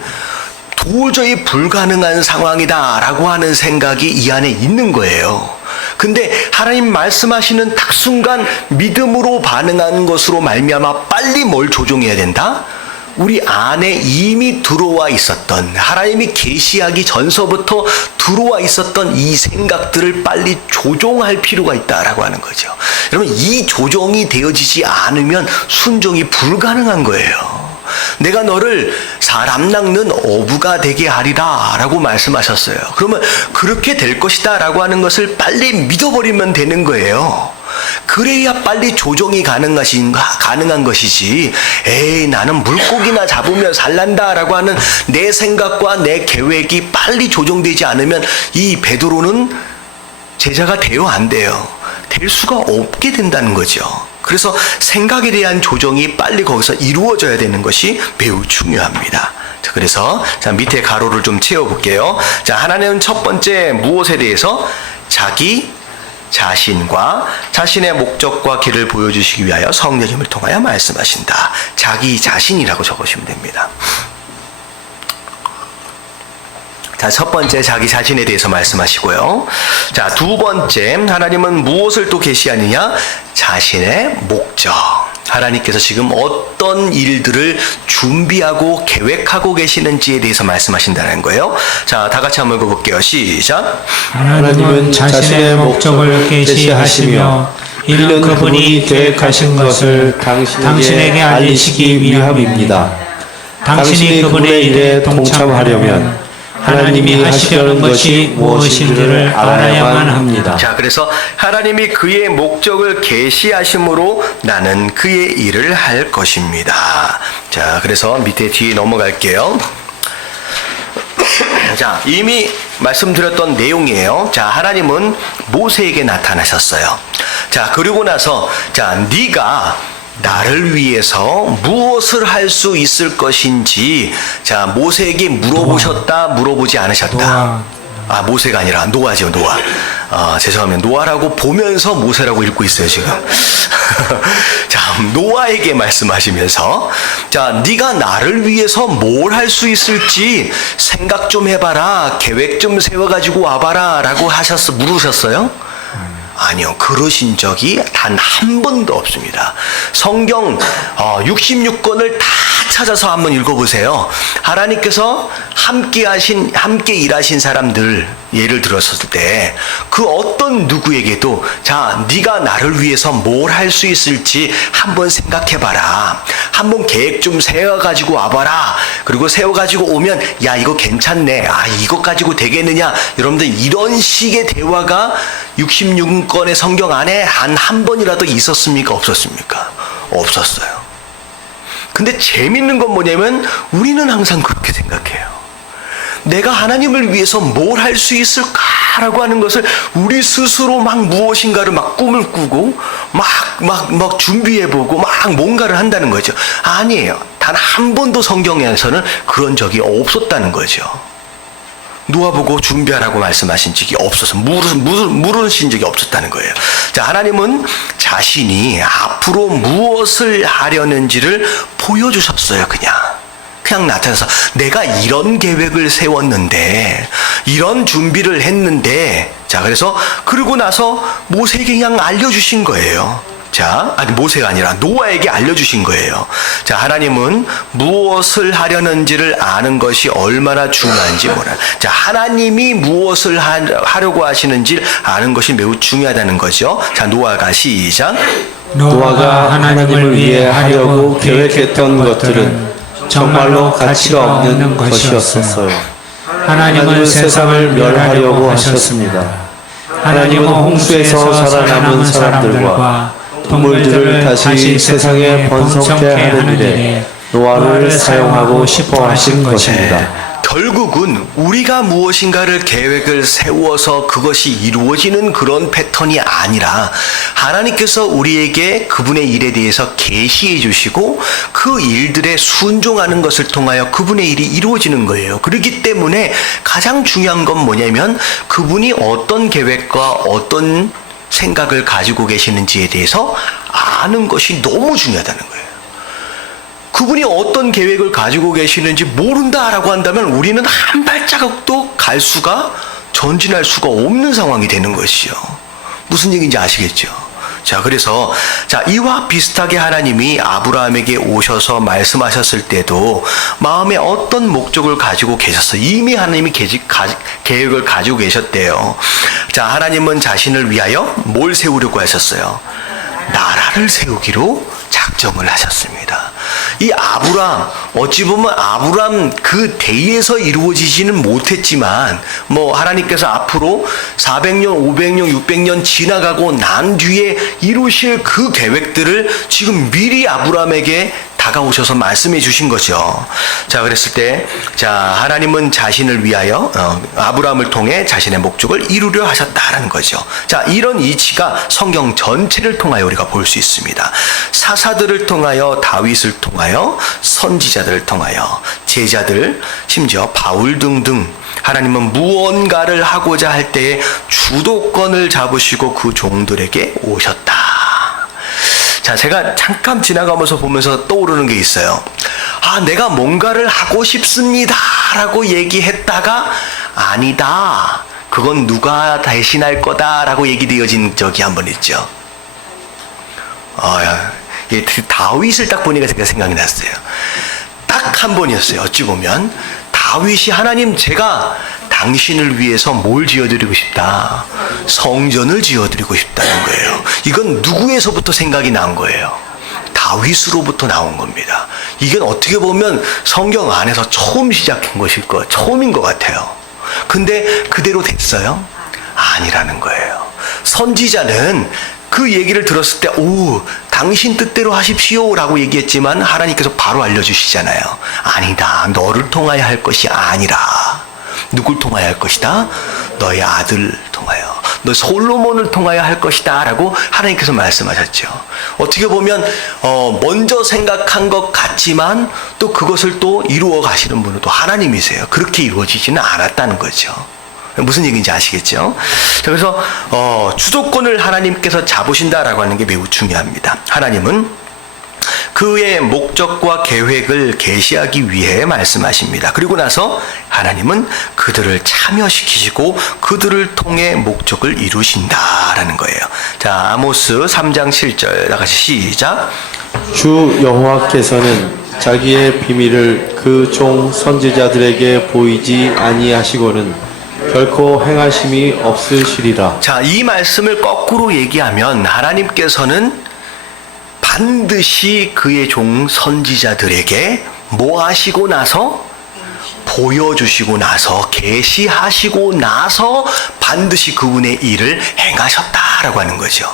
도저히 불가능한 상황이다 라고 하는 생각이 이 안에 있는 거예요. 근데 하나님 말씀하시는 딱 순간 믿음으로 반응한 것으로 말미암아 빨리 뭘 조정해야 된다? 우리 안에 이미 들어와 있었던, 하나님이 계시하기 전서부터 들어와 있었던 이 생각들을 빨리 조정할 필요가 있다라고 하는 거죠. 여러분, 이 조정이 되어지지 않으면 순종이 불가능한 거예요. 내가 너를 사람 낚는 어부가 되게 하리라 라고 말씀하셨어요. 그러면 그렇게 될 것이다 라고 하는 것을 빨리 믿어버리면 되는 거예요. 그래야 빨리 조정이 가능한 것이지, 에이 나는 물고기나 잡으면 살란다 라고 하는 내 생각과 내 계획이 빨리 조정되지 않으면 이 베드로는 제자가 돼요, 안 돼요? 될 수가 없게 된다는 거죠. 그래서 생각에 대한 조정이 빨리 거기서 이루어져야 되는 것이 매우 중요합니다. 자, 그래서 자, 밑에 가로를 좀 채워볼게요. 자, 하나님은 첫 번째 무엇에 대해서 자기 자신과 자신의 목적과 길을 보여주시기 위하여 성령님을 통하여 말씀하신다. 자기 자신이라고 적으시면 됩니다. 자, 첫 번째 자기 자신에 대해서 말씀하시고요. 자, 두 번째 하나님은 무엇을 또 계시하느냐? 자신의 목적. 하나님께서 지금 어떤 일들을 준비하고 계획하고 계시는지에 대해서 말씀하신다는 거예요. 자, 다 같이 한번 읽어볼게요. 시작. 하나님은 자신의 목적을 계시하시며 이는 그분이 계획하신 것을 당신에게 알리시기 위함입니다. 당신이 그분의 일에 동참하려면 하나님이 하시려는 것이 무엇인지를 알아야만 합니다. 자, 그래서 하나님이 그의 목적을 계시하심으로 나는 그의 일을 할 것입니다. 자, 그래서 밑에 뒤에 넘어갈게요. 자, 이미 말씀드렸던 내용이에요. 자, 하나님은 모세에게 나타나셨어요. 자, 그리고 나서 자, 네가 나를 위해서 무엇을 할 수 있을 것인지 자, 모세에게 물어보셨다, 물어보지 않으셨다. 모세가 아니라 노아죠, 노아. 죄송합니다. 노아라고 보면서 모세라고 읽고 있어요, 지금. 자, 노아에게 말씀하시면서 자, 네가 나를 위해서 뭘 할 수 있을지 생각 좀 해봐라, 계획 좀 세워가지고 와봐라 라고 물으셨어요? 아니요. 그러신 적이 단 한 번도 없습니다. 성경 66권을 다 찾아서 한번 읽어보세요. 하나님께서 함께 일하신 사람들 예를 들었을 때 그 어떤 누구에게도 자, 네가 나를 위해서 뭘 할 수 있을지 한번 생각해봐라. 한번 계획 좀 세워가지고 와봐라. 그리고 세워가지고 오면 야, 이거 괜찮네. 아, 이거 가지고 되겠느냐. 여러분들 이런 식의 대화가 66권의 성경 안에 한 번이라도 있었습니까? 없었습니까? 없었어요. 근데 재밌는 건 뭐냐면 우리는 항상 그렇게 생각해요. 내가 하나님을 위해서 뭘 할 수 있을까라고 하는 것을 우리 스스로 막 무엇인가를 막 꿈을 꾸고 막 준비해보고 막 뭔가를 한다는 거죠. 아니에요. 단 한 번도 성경에서는 그런 적이 없었다는 거죠. 놓아보고 준비하라고 말씀하신 적이 없어서 물으신 적이 없었다는 거예요. 자, 하나님은 자신이 앞으로 무엇을 하려는지를 보여주셨어요. 그냥 나타나서 내가 이런 계획을 세웠는데 이런 준비를 했는데 자, 그래서 그러고 나서 모세에게 그냥 알려주신 거예요. 자, 아니 모세가 아니라 노아에게 알려주신 거예요. 자, 하나님은 무엇을 하려는지를 아는 것이 얼마나 중요한지 몰라요. 자, 하나님이 무엇을 하려고 하시는지 아는 것이 매우 중요하다는 거죠. 자, 노아가 시작. 노아가 하나님을 위해 하려고 계획했던 것들은 정말로 가치가 없는 것이었어요. 하나님은 세상을 멸하려고 하셨습니다. 하나님은 홍수에서 살아남은 사람들과 동물들을 다시 세상에 번성케 하는 일에 노아를 사용하고 싶어 하신 것입니다. 결국은 우리가 무엇인가를 계획을 세워서 그것이 이루어지는 그런 패턴이 아니라 하나님께서 우리에게 그분의 일에 대해서 계시해 주시고 그 일들에 순종하는 것을 통하여 그분의 일이 이루어지는 거예요. 그렇기 때문에 가장 중요한 건 뭐냐면 그분이 어떤 계획과 어떤 생각을 가지고 계시는지에 대해서 아는 것이 너무 중요하다는 거예요. 그분이 어떤 계획을 가지고 계시는지 모른다라고 한다면 우리는 한 발자국도 전진할 수가 없는 상황이 되는 것이요. 무슨 얘기인지 아시겠죠? 자, 그래서 이와 비슷하게 하나님이 아브라함에게 오셔서 말씀하셨을 때도 마음에 어떤 목적을 가지고 계셨어요. 이미 하나님이 계획을 가지고 계셨대요. 자, 하나님은 자신을 위하여 뭘 세우려고 하셨어요? 나라를 세우기로 작정을 하셨습니다. 이 아브람, 어찌 보면 아브람 그 대의에서 이루어지지는 못했지만 하나님께서 앞으로 400년, 500년, 600년 지나가고 난 뒤에 이루실 그 계획들을 지금 미리 아브람에게 다가오셔서 말씀해 주신 거죠. 자, 그랬을 때 하나님은 자신을 위하여 아브라함을 통해 자신의 목적을 이루려 하셨다라는 거죠. 자, 이런 이치가 성경 전체를 통하여 우리가 볼 수 있습니다. 사사들을 통하여, 다윗을 통하여, 선지자들을 통하여, 제자들, 심지어 바울 등등 하나님은 무언가를 하고자 할 때에 주도권을 잡으시고 그 종들에게 오셨다. 자, 제가 잠깐 지나가면서 보면서 떠오르는 게 있어요. 아, 내가 뭔가를 하고 싶습니다 라고 얘기했다가 아니다, 그건 누가 대신할 거다라고 얘기되어진 적이 한 번 있죠. 다윗을 딱 보니까 제가 생각이 났어요. 딱 한 번이었어요. 어찌 보면 다윗이 하나님, 제가 당신을 위해서 뭘 지어드리고 싶다. 성전을 지어드리고 싶다는 거예요. 이건 누구에서부터 생각이 난 거예요? 다윗으로부터 나온 겁니다. 이건 어떻게 보면 성경 안에서 처음 시작한 처음인 것 같아요. 근데 그대로 됐어요? 아니라는 거예요. 선지자는 그 얘기를 들었을 때, 당신 뜻대로 하십시오 라고 얘기했지만 하나님께서 바로 알려주시잖아요. 아니다, 너를 통하여 할 것이 아니라 누굴 통하여 할 것이다? 너의 아들 통하여, 너 솔로몬을 통하여 할 것이다 라고 하나님께서 말씀하셨죠. 어떻게 보면 먼저 생각한 것 같지만 또 그것을 또 이루어 가시는 분은 또 하나님이세요. 그렇게 이루어지지는 않았다는 거죠. 무슨 얘기인지 아시겠죠? 자, 그래서 주도권을 하나님께서 잡으신다라고 하는 게 매우 중요합니다. 하나님은 그의 목적과 계획을 계시하기 위해 말씀하십니다. 그리고 나서 하나님은 그들을 참여시키시고 그들을 통해 목적을 이루신다라는 거예요. 자, 아모스 3장 7절 다같이 시작. 주 여호와께서는 자기의 비밀을 그 종 선지자들에게 보이지 아니하시고는 결코 행하심이 없으시리라. 자, 이 말씀을 거꾸로 얘기하면 하나님께서는 반드시 그의 종 선지자들에게 뭐 하시고 나서 보여주시고 나서 계시하시고 나서 반드시 그분의 일을 행하셨다라고 하는 거죠.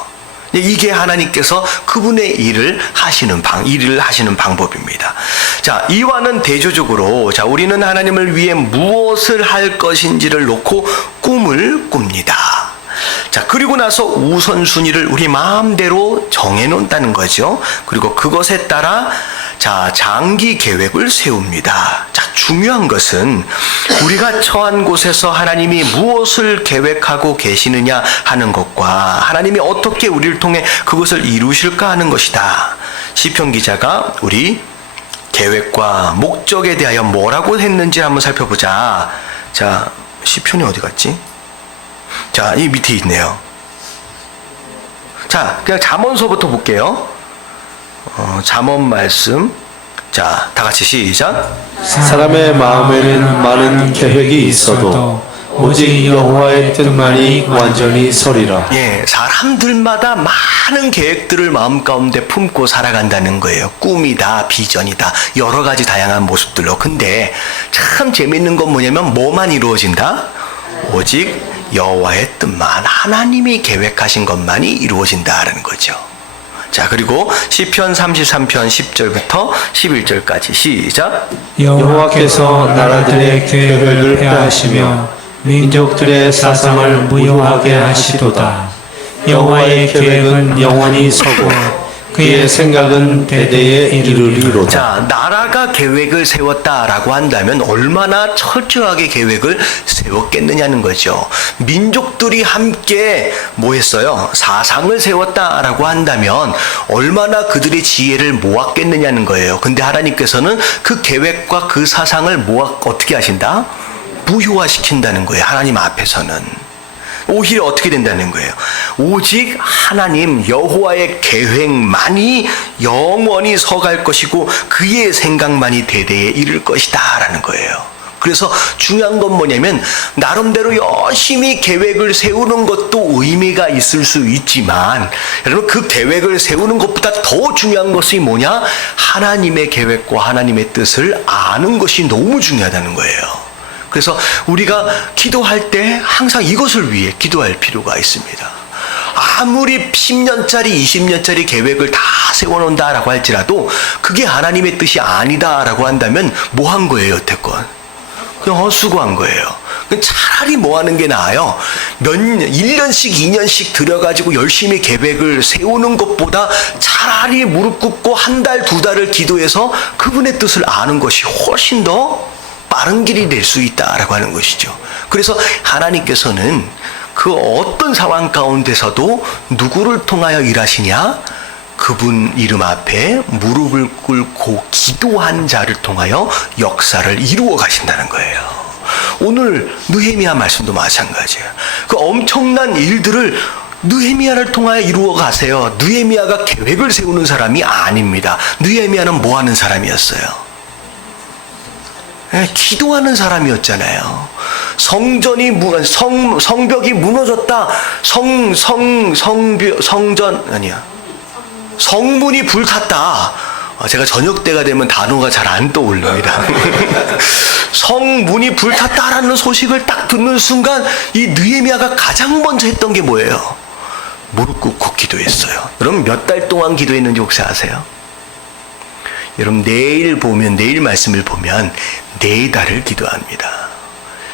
이게 하나님께서 그분의 일을 하시는 방법입니다. 자, 이와는 대조적으로 자, 우리는 하나님을 위해 무엇을 할 것인지를 놓고 꿈을 꿉니다. 자, 그리고 나서 우선순위를 우리 마음대로 정해놓는다는 거죠. 그리고 그것에 따라 자, 장기 계획을 세웁니다. 자, 중요한 것은 우리가 처한 곳에서 하나님이 무엇을 계획하고 계시느냐 하는 것과 하나님이 어떻게 우리를 통해 그것을 이루실까 하는 것이다. 시편 기자가 우리 계획과 목적에 대하여 뭐라고 했는지 한번 살펴보자. 자, 시편이 어디 갔지? 자, 이 밑에 있네요. 자, 그냥 잠언서부터 볼게요. 잠언 말씀. 자, 다 같이 시작. 사람의 마음에는 많은 계획이 있어도 오직 여호와의 뜻만이 완전히 서리라. 예, 사람들마다 많은 계획들을 마음 가운데 품고 살아간다는 거예요. 꿈이다, 비전이다, 여러 가지 다양한 모습들로. 근데 참 재밌는 건 뭐냐면 뭐만 이루어진다? 오직 여호와의 뜻만, 하나님이 계획하신 것만이 이루어진다라는 거죠. 자, 그리고 시편 33편 10절부터 11절까지 시작. 여호와께서 나라들의 계획을 폐하시며 민족들의 사상을 무효하게 하시도다. 여호와의 계획은 영원히 서고 그의 생각은 대대에 이르리로다. 자, 나라가 계획을 세웠다라고 한다면 얼마나 철저하게 계획을 세웠겠느냐는 거죠. 민족들이 함께 뭐 했어요? 사상을 세웠다라고 한다면 얼마나 그들의 지혜를 모았겠느냐는 거예요. 근데 하나님께서는 그 계획과 그 사상을 어떻게 하신다? 무효화시킨다는 거예요. 하나님 앞에서는. 오히려 어떻게 된다는 거예요? 오직 하나님 여호와의 계획만이 영원히 서갈 것이고 그의 생각만이 대대에 이를 것이다 라는 거예요. 그래서 중요한 건 뭐냐면 나름대로 열심히 계획을 세우는 것도 의미가 있을 수 있지만 여러분 그 계획을 세우는 것보다 더 중요한 것이 뭐냐? 하나님의 계획과 하나님의 뜻을 아는 것이 너무 중요하다는 거예요. 그래서 우리가 기도할 때 항상 이것을 위해 기도할 필요가 있습니다. 아무리 10년짜리 20년짜리 계획을 다 세워놓는다라고 할지라도 그게 하나님의 뜻이 아니다라고 한다면 뭐 한 거예요 여태껏? 그냥 헛수고한 거예요. 차라리 뭐 하는 게 나아요? 1년씩 2년씩 들여가지고 열심히 계획을 세우는 것보다 차라리 무릎 꿇고 한 달, 두 달을 기도해서 그분의 뜻을 아는 것이 훨씬 더 빠른 길이 될 수 있다라고 하는 것이죠. 그래서 하나님께서는 그 어떤 상황 가운데서도 누구를 통하여 일하시냐? 그분 이름 앞에 무릎을 꿇고 기도한 자를 통하여 역사를 이루어 가신다는 거예요. 오늘 느헤미야 말씀도 마찬가지예요. 그 엄청난 일들을 느헤미야를 통하여 이루어 가세요. 느헤미야가 계획을 세우는 사람이 아닙니다. 느헤미야는 뭐 하는 사람이었어요? 기도하는 사람이었잖아요. 성벽이 무너졌다. 성문이 불탔다. 제가 저녁 때가 되면 단어가 잘 안 떠올립니다. 성문이 불탔다라는 소식을 딱 듣는 순간 이 느헤미야가 가장 먼저 했던 게 뭐예요? 무릎 꿇고 기도했어요. 여러분 몇 달 동안 기도했는지 혹시 아세요? 여러분 내일 말씀을 보면 4달을 기도합니다.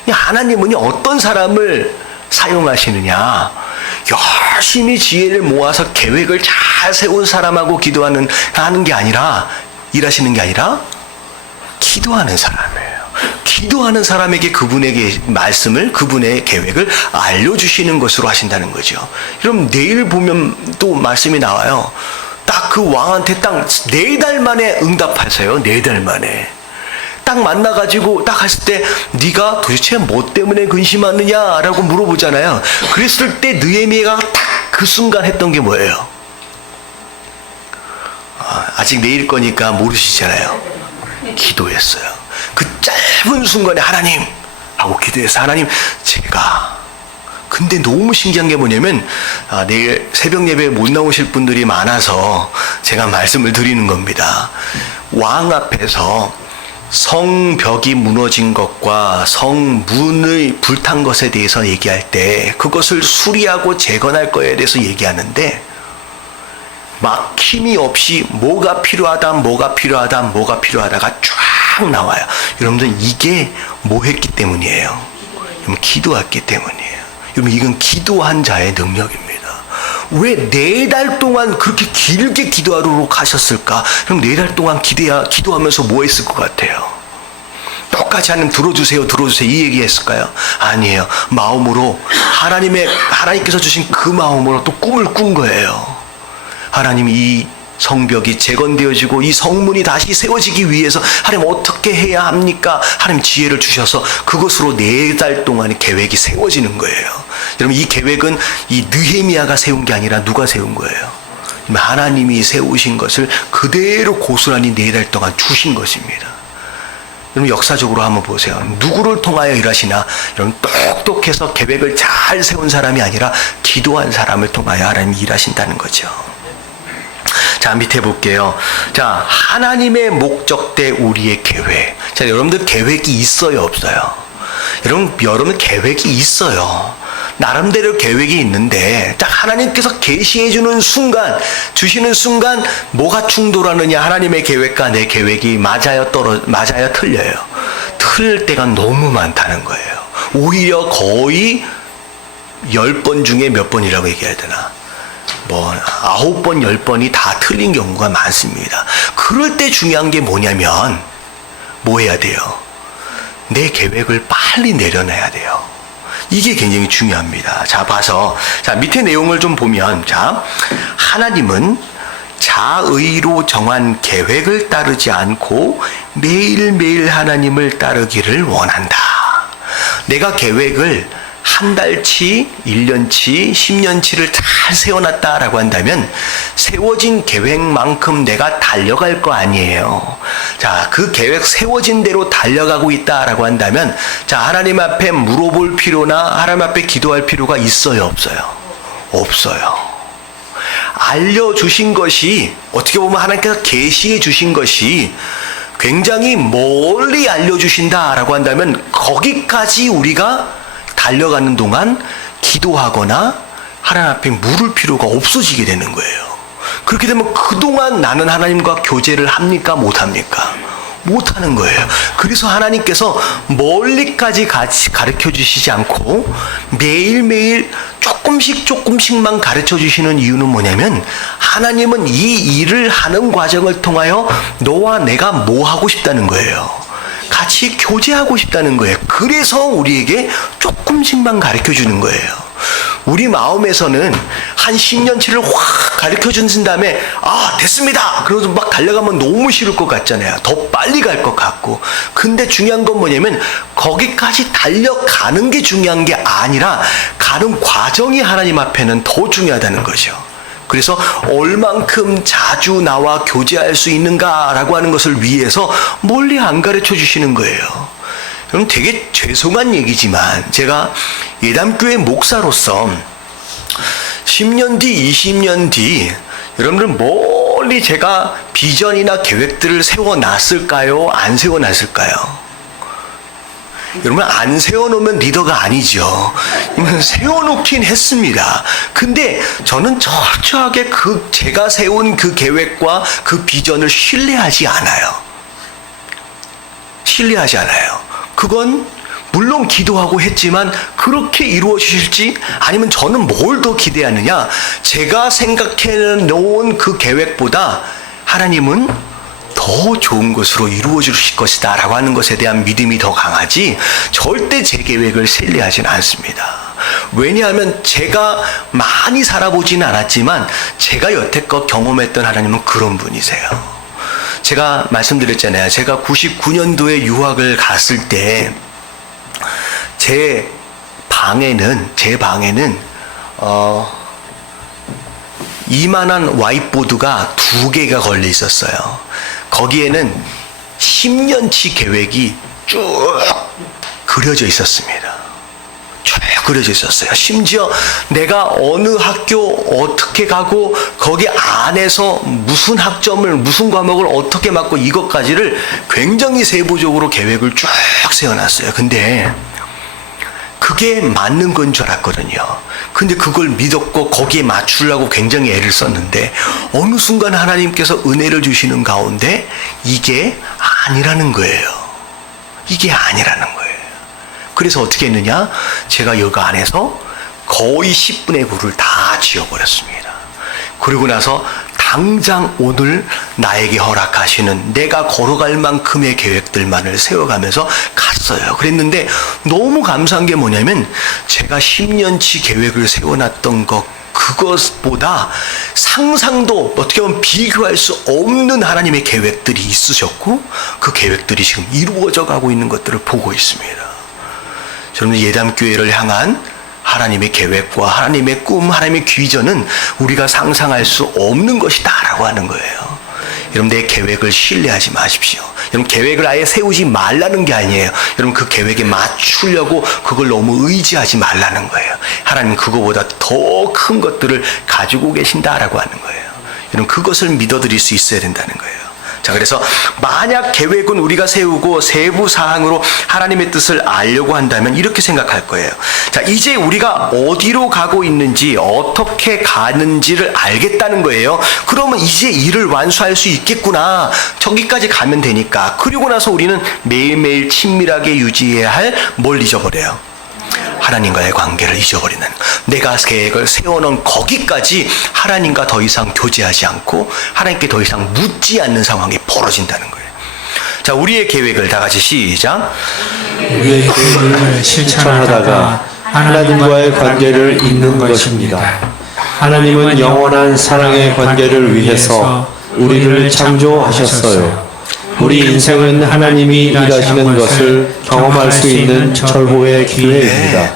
하나님은 어떤 사람을 사용하시느냐? 열심히 지혜를 모아서 계획을 잘 세운 사람하고 하는 게 아니라 일하시는 게 아니라 기도하는 사람이에요. 기도하는 사람에게 그분에게 말씀을 그분의 계획을 알려주시는 것으로 하신다는 거죠. 여러분 내일 보면 또 말씀이 나와요. 딱 그 왕한테 딱 4달 만에 응답하세요. 4달 만에. 딱 만나가지고 딱 했을 때 네가 도대체 뭐 때문에 근심하느냐라고 물어보잖아요. 그랬을 때 느헤미야가 딱 그 순간 했던 게 뭐예요? 아직 내일 거니까 모르시잖아요. 기도했어요. 그 짧은 순간에 하나님 하고 기도해서 하나님 제가 근데 너무 신기한 게 뭐냐면 내일 새벽 예배에 못 나오실 분들이 많아서 제가 말씀을 드리는 겁니다. 왕 앞에서 성벽이 무너진 것과 성문을 불탄 것에 대해서 얘기할 때 그것을 수리하고 재건할 거에 대해서 얘기하는데 막힘이 없이 뭐가 필요하다가 쫙 나와요. 여러분들 이게 뭐 했기 때문이에요? 여러분 기도했기 때문이에요. 여러분 이건 기도한 자의 능력입니다. 왜 4달 동안 그렇게 길게 기도하러 가셨을까? 그럼 4달 동안 기도하면서 뭐 했을 것 같아요? 똑같이 하나님 들어주세요 이 얘기했을까요? 아니에요. 마음으로 하나님께서 주신 그 마음으로 또 꿈을 꾼 거예요. 하나님 이 성벽이 재건되어지고 이 성문이 다시 세워지기 위해서 하나님 어떻게 해야 합니까? 하나님 지혜를 주셔서 그것으로 4달 동안의 계획이 세워지는 거예요. 여러분 이 계획은 이 느헤미야가 세운 게 아니라 누가 세운 거예요? 하나님이 세우신 것을 그대로 고스란히 4달 동안 주신 것입니다. 여러분 역사적으로 한번 보세요. 누구를 통하여 일하시나? 여러분 똑똑해서 계획을 잘 세운 사람이 아니라 기도한 사람을 통하여 하나님이 일하신다는 거죠. 자, 밑에 볼게요. 자, 하나님의 목적대 우리의 계획. 자, 여러분들 계획이 있어요, 없어요? 여러분 계획이 있어요. 나름대로 계획이 있는데 딱 하나님께서 계시해 주시는 순간 뭐가 충돌하느냐? 하나님의 계획과 내 계획이 맞아요, 틀려요. 틀릴 때가 너무 많다는 거예요. 오히려 거의 10번 중에 몇 번이라고 얘기해야 되나? 9번, 10번이 다 틀린 경우가 많습니다. 그럴 때 중요한 게 뭐냐면, 뭐 해야 돼요? 내 계획을 빨리 내려놔야 돼요. 이게 굉장히 중요합니다. 자, 밑에 내용을 좀 보면, 자, 하나님은 자의로 정한 계획을 따르지 않고 매일매일 하나님을 따르기를 원한다. 내가 계획을 한 달치, 1년치, 10년치를 잘 세워놨다라고 한다면 세워진 계획만큼 내가 달려갈 거 아니에요. 자, 그 계획 세워진 대로 달려가고 있다라고 한다면 자, 하나님 앞에 물어볼 필요나 하나님 앞에 기도할 필요가 있어요, 없어요? 없어요. 알려주신 것이 어떻게 보면 하나님께서 계시해 주신 것이 굉장히 멀리 알려주신다라고 한다면 거기까지 우리가 달려가는 동안 기도하거나 하나님 앞에 물을 필요가 없어지게 되는 거예요. 그렇게 되면 그동안 나는 하나님과 교제를 합니까? 못합니까? 못하는 거예요. 그래서 하나님께서 멀리까지 가르쳐 주시지 않고 매일매일 조금씩만 가르쳐 주시는 이유는 뭐냐면 하나님은 이 일을 하는 과정을 통하여 너와 내가 뭐 하고 싶다는 거예요. 같이 교제하고 싶다는 거예요. 그래서 우리에게 조금씩만 가르쳐 주는 거예요. 우리 마음에서는 한 10년치를 확 가르쳐 준 다음에 됐습니다. 그러면서 막 달려가면 너무 싫을 것 같잖아요. 더 빨리 갈 것 같고. 근데 중요한 건 뭐냐면 거기까지 달려가는 게 중요한 게 아니라 가는 과정이 하나님 앞에는 더 중요하다는 거죠. 그래서 얼만큼 자주 나와 교제할 수 있는가라고 하는 것을 위해서 멀리 안 가르쳐 주시는 거예요. 그럼 되게 죄송한 얘기지만 제가 예담교회 목사로서 10년 뒤, 20년 뒤 여러분들 멀리 제가 비전이나 계획들을 세워놨을까요? 안 세워놨을까요? 여러분 안 세워놓으면 리더가 아니죠. 세워놓긴 했습니다. 근데 저는 철저하게 제가 세운 그 계획과 그 비전을 신뢰하지 않아요. 그건 물론 기도하고 했지만 그렇게 이루어지실지 아니면 저는 뭘 더 기대하느냐? 제가 생각해 놓은 그 계획보다 하나님은 더 좋은 것으로 이루어 주실 것이다 라고 하는 것에 대한 믿음이 더 강하지 절대 제 계획을 신뢰하지는 않습니다. 왜냐하면 제가 많이 살아보지는 않았지만 제가 여태껏 경험했던 하나님은 그런 분이세요. 제가 말씀드렸잖아요. 제가 99년도에 유학을 갔을 때 제 방에는 이만한 와이트보드가 2개가 걸려 있었어요. 거기에는 10년치 계획이 쭉 그려져 있었습니다. 쭉 그려져 있었어요. 심지어 내가 어느 학교 어떻게 가고 거기 안에서 무슨 학점을 무슨 과목을 어떻게 맡고 이것까지를 굉장히 세부적으로 계획을 쭉 세워놨어요. 근데 그게 맞는 건 줄 알았거든요. 근데 그걸 믿었고 거기에 맞추려고 굉장히 애를 썼는데 어느 순간 하나님께서 은혜를 주시는 가운데 이게 아니라는 거예요. 이게 아니라는 거예요. 그래서 어떻게 했느냐? 제가 여기 안에서 거의 10분의 9를 다 지워버렸습니다. 그리고 나서 당장 오늘 나에게 허락하시는 내가 걸어갈 만큼의 계획들만을 세워가면서 갔어요. 그랬는데 너무 감사한 게 뭐냐면 제가 10년치 계획을 세워놨던 그것보다 상상도 어떻게 보면 비교할 수 없는 하나님의 계획들이 있으셨고 그 계획들이 지금 이루어져 가고 있는 것들을 보고 있습니다. 저는 예담교회를 향한 하나님의 계획과 하나님의 꿈, 하나님의 비전은 우리가 상상할 수 없는 것이다라고 하는 거예요. 여러분 내 계획을 신뢰하지 마십시오. 여러분 계획을 아예 세우지 말라는 게 아니에요. 여러분 그 계획에 맞추려고 그걸 너무 의지하지 말라는 거예요. 하나님은 그거보다 더 큰 것들을 가지고 계신다라고 하는 거예요. 여러분 그것을 믿어드릴 수 있어야 된다는 거예요. 자, 그래서 만약 계획은 우리가 세우고 세부 사항으로 하나님의 뜻을 알려고 한다면 이렇게 생각할 거예요. 자, 이제 우리가 어디로 가고 있는지 어떻게 가는지를 알겠다는 거예요. 그러면 이제 일을 완수할 수 있겠구나. 저기까지 가면 되니까. 그리고 나서 우리는 매일매일 친밀하게 유지해야 할 뭘 잊어버려요? 하나님과의 관계를 잊어버리는, 내가 계획을 세워놓은 거기까지 하나님과 더 이상 교제하지 않고 하나님께 더 이상 묻지 않는 상황이 벌어진다는 거예요. 자, 우리의 계획을 다 같이 시작. 우리의 계획을 실천하다가 하나님과의 관계를 잇는 것입니다. 하나님은 영원한 사랑의 관계를 위해서 우리를 창조하셨어요. 우리 인생은 하나님이 일하시는 것을 경험할 수 있는 절호의 기회입니다.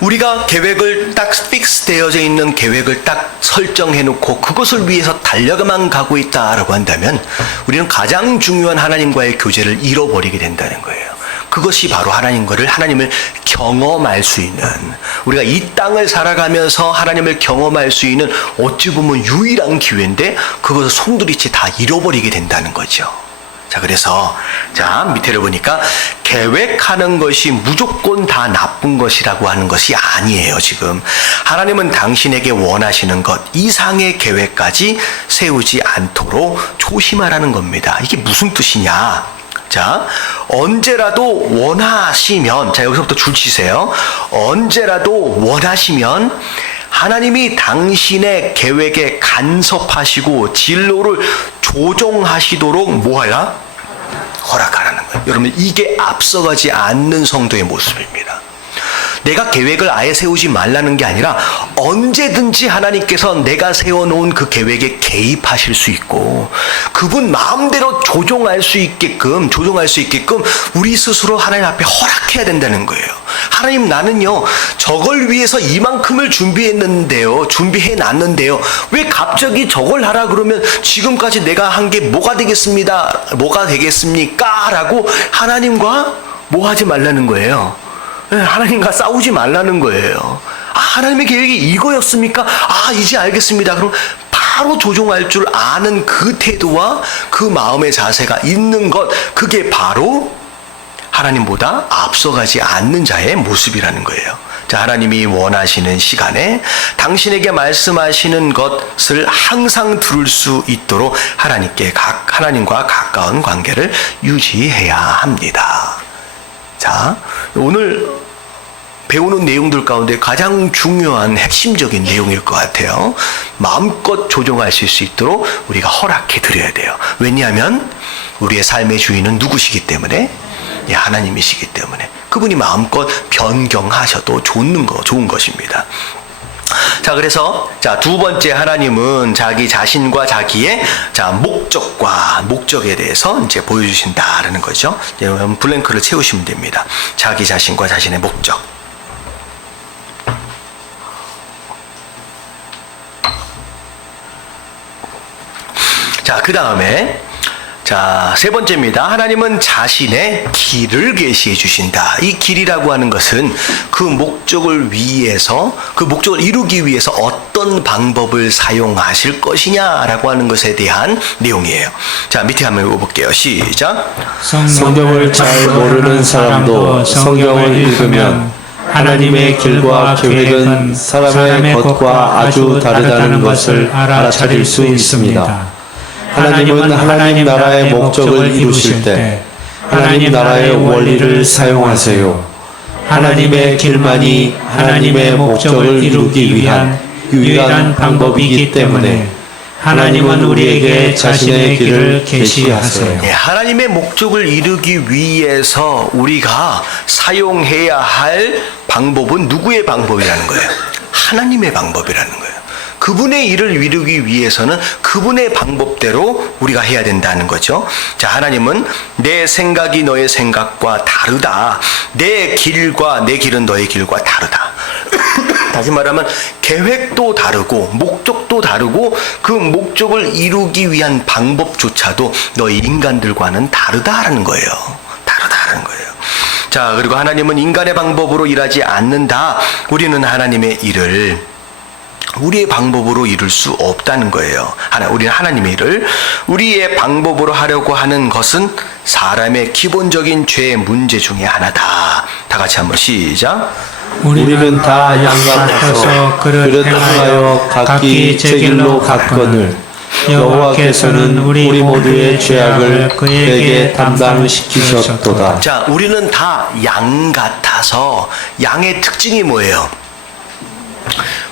우리가 계획을 딱 픽스되어져 있는 계획을 딱 설정해 놓고 그것을 위해서 달려가만 가고 있다라고 한다면 우리는 가장 중요한 하나님과의 교제를 잃어버리게 된다는 거예요. 그것이 바로 하나님을 경험할 수 있는, 우리가 이 땅을 살아가면서 하나님을 경험할 수 있는 어찌 보면 유일한 기회인데 그것을 송두리째 다 잃어버리게 된다는 거죠. 자, 그래서 자, 밑에를 보니까 계획하는 것이 무조건 다 나쁜 것이라고 하는 것이 아니에요. 지금 하나님은 당신에게 원하시는 것 이상의 계획까지 세우지 않도록 조심하라는 겁니다. 이게 무슨 뜻이냐? 자, 언제라도 원하시면, 자, 여기서부터 줄 치세요. 언제라도 원하시면 하나님이 당신의 계획에 간섭하시고 진로를 조종하시도록 뭐하라? 허락하라는 거예요. 여러분 이게 앞서가지 않는 성도의 모습입니다. 내가 계획을 아예 세우지 말라는 게 아니라 언제든지 하나님께서 내가 세워놓은 그 계획에 개입하실 수 있고 그분 마음대로 조종할 수 있게끔 우리 스스로 하나님 앞에 허락해야 된다는 거예요. 하나님, 나는요 저걸 위해서 이만큼을 준비해놨는데요 왜 갑자기 저걸 하라 그러면 지금까지 내가 한 게 뭐가 되겠습니까? 라고 하나님과 뭐 하지 말라는 거예요. 하나님과 싸우지 말라는 거예요. 아, 하나님의 계획이 이거였습니까? 아, 이제 알겠습니다. 그럼 바로 조종할 줄 아는 그 태도와 그 마음의 자세가 있는 것, 그게 바로 하나님보다 앞서가지 않는 자의 모습이라는 거예요. 자, 하나님이 원하시는 시간에 당신에게 말씀하시는 것을 항상 들을 수 있도록 하나님과 가까운 관계를 유지해야 합니다. 자, 오늘 배우는 내용들 가운데 가장 중요한 핵심적인 내용일 것 같아요. 마음껏 조종하실 수 있도록 우리가 허락해 드려야 돼요. 왜냐하면 우리의 삶의 주인은 누구시기 때문에? 하나님이시기 때문에. 그분이 마음껏 변경하셔도 좋은 것입니다. 자, 그래서 두 번째 하나님은 자기 자신과 자기의 목적에 대해서 이제 보여주신다라는 거죠. 여러분 블랭크를 채우시면 됩니다. 자기 자신과 자신의 목적. 자, 그 다음에 세 번째입니다. 하나님은 자신의 길을 계시해 주신다. 이 길이라고 하는 것은 그 목적을 이루기 위해서 어떤 방법을 사용하실 것이냐라고 하는 것에 대한 내용이에요. 자, 밑에 한번 읽어볼게요. 시작. 성경을 잘 모르는 사람도 성경을 읽으면 하나님의 길과 계획은 사람의 것과 아주 다르다는 것을 알아차릴 수 있습니다. 하나님은 하나님 나라의 목적을 이루실 때 하나님 나라의 원리를 사용하세요. 하나님의 길만이 하나님의 목적을 이루기 위한 유일한 방법이기 때문에 하나님은 우리에게 자신의 길을 계시하세요. 하나님의 목적을 이루기 위해서 우리가 사용해야 할 방법은 누구의 방법이라는 거예요? 하나님의 방법이라는 거예요. 그분의 일을 이루기 위해서는 그분의 방법대로 우리가 해야 된다는 거죠. 자, 하나님은 내 생각이 너의 생각과 다르다. 내 길은 너의 길과 다르다. 다시 말하면 계획도 다르고 목적도 다르고 그 목적을 이루기 위한 방법조차도 너희 인간들과는 다르다라는 거예요. 다르다라는 거예요. 자, 그리고 하나님은 인간의 방법으로 일하지 않는다. 우리는 하나님의 일을 우리의 방법으로 이룰 수 없다는 거예요. 우리는 하나님의 일을 우리의 방법으로 하려고 하는 것은 사람의 기본적인 죄의 문제 중에 하나다. 다 같이 한번 시작. 우리는 다 양 같아서 그릇 행하여 각기 제 길로 갔거늘 여호와께서는 우리 모두의 죄악을 그에게 담당시키셨도다. 자, 우리는 다 양 같아서 양의 특징이 뭐예요?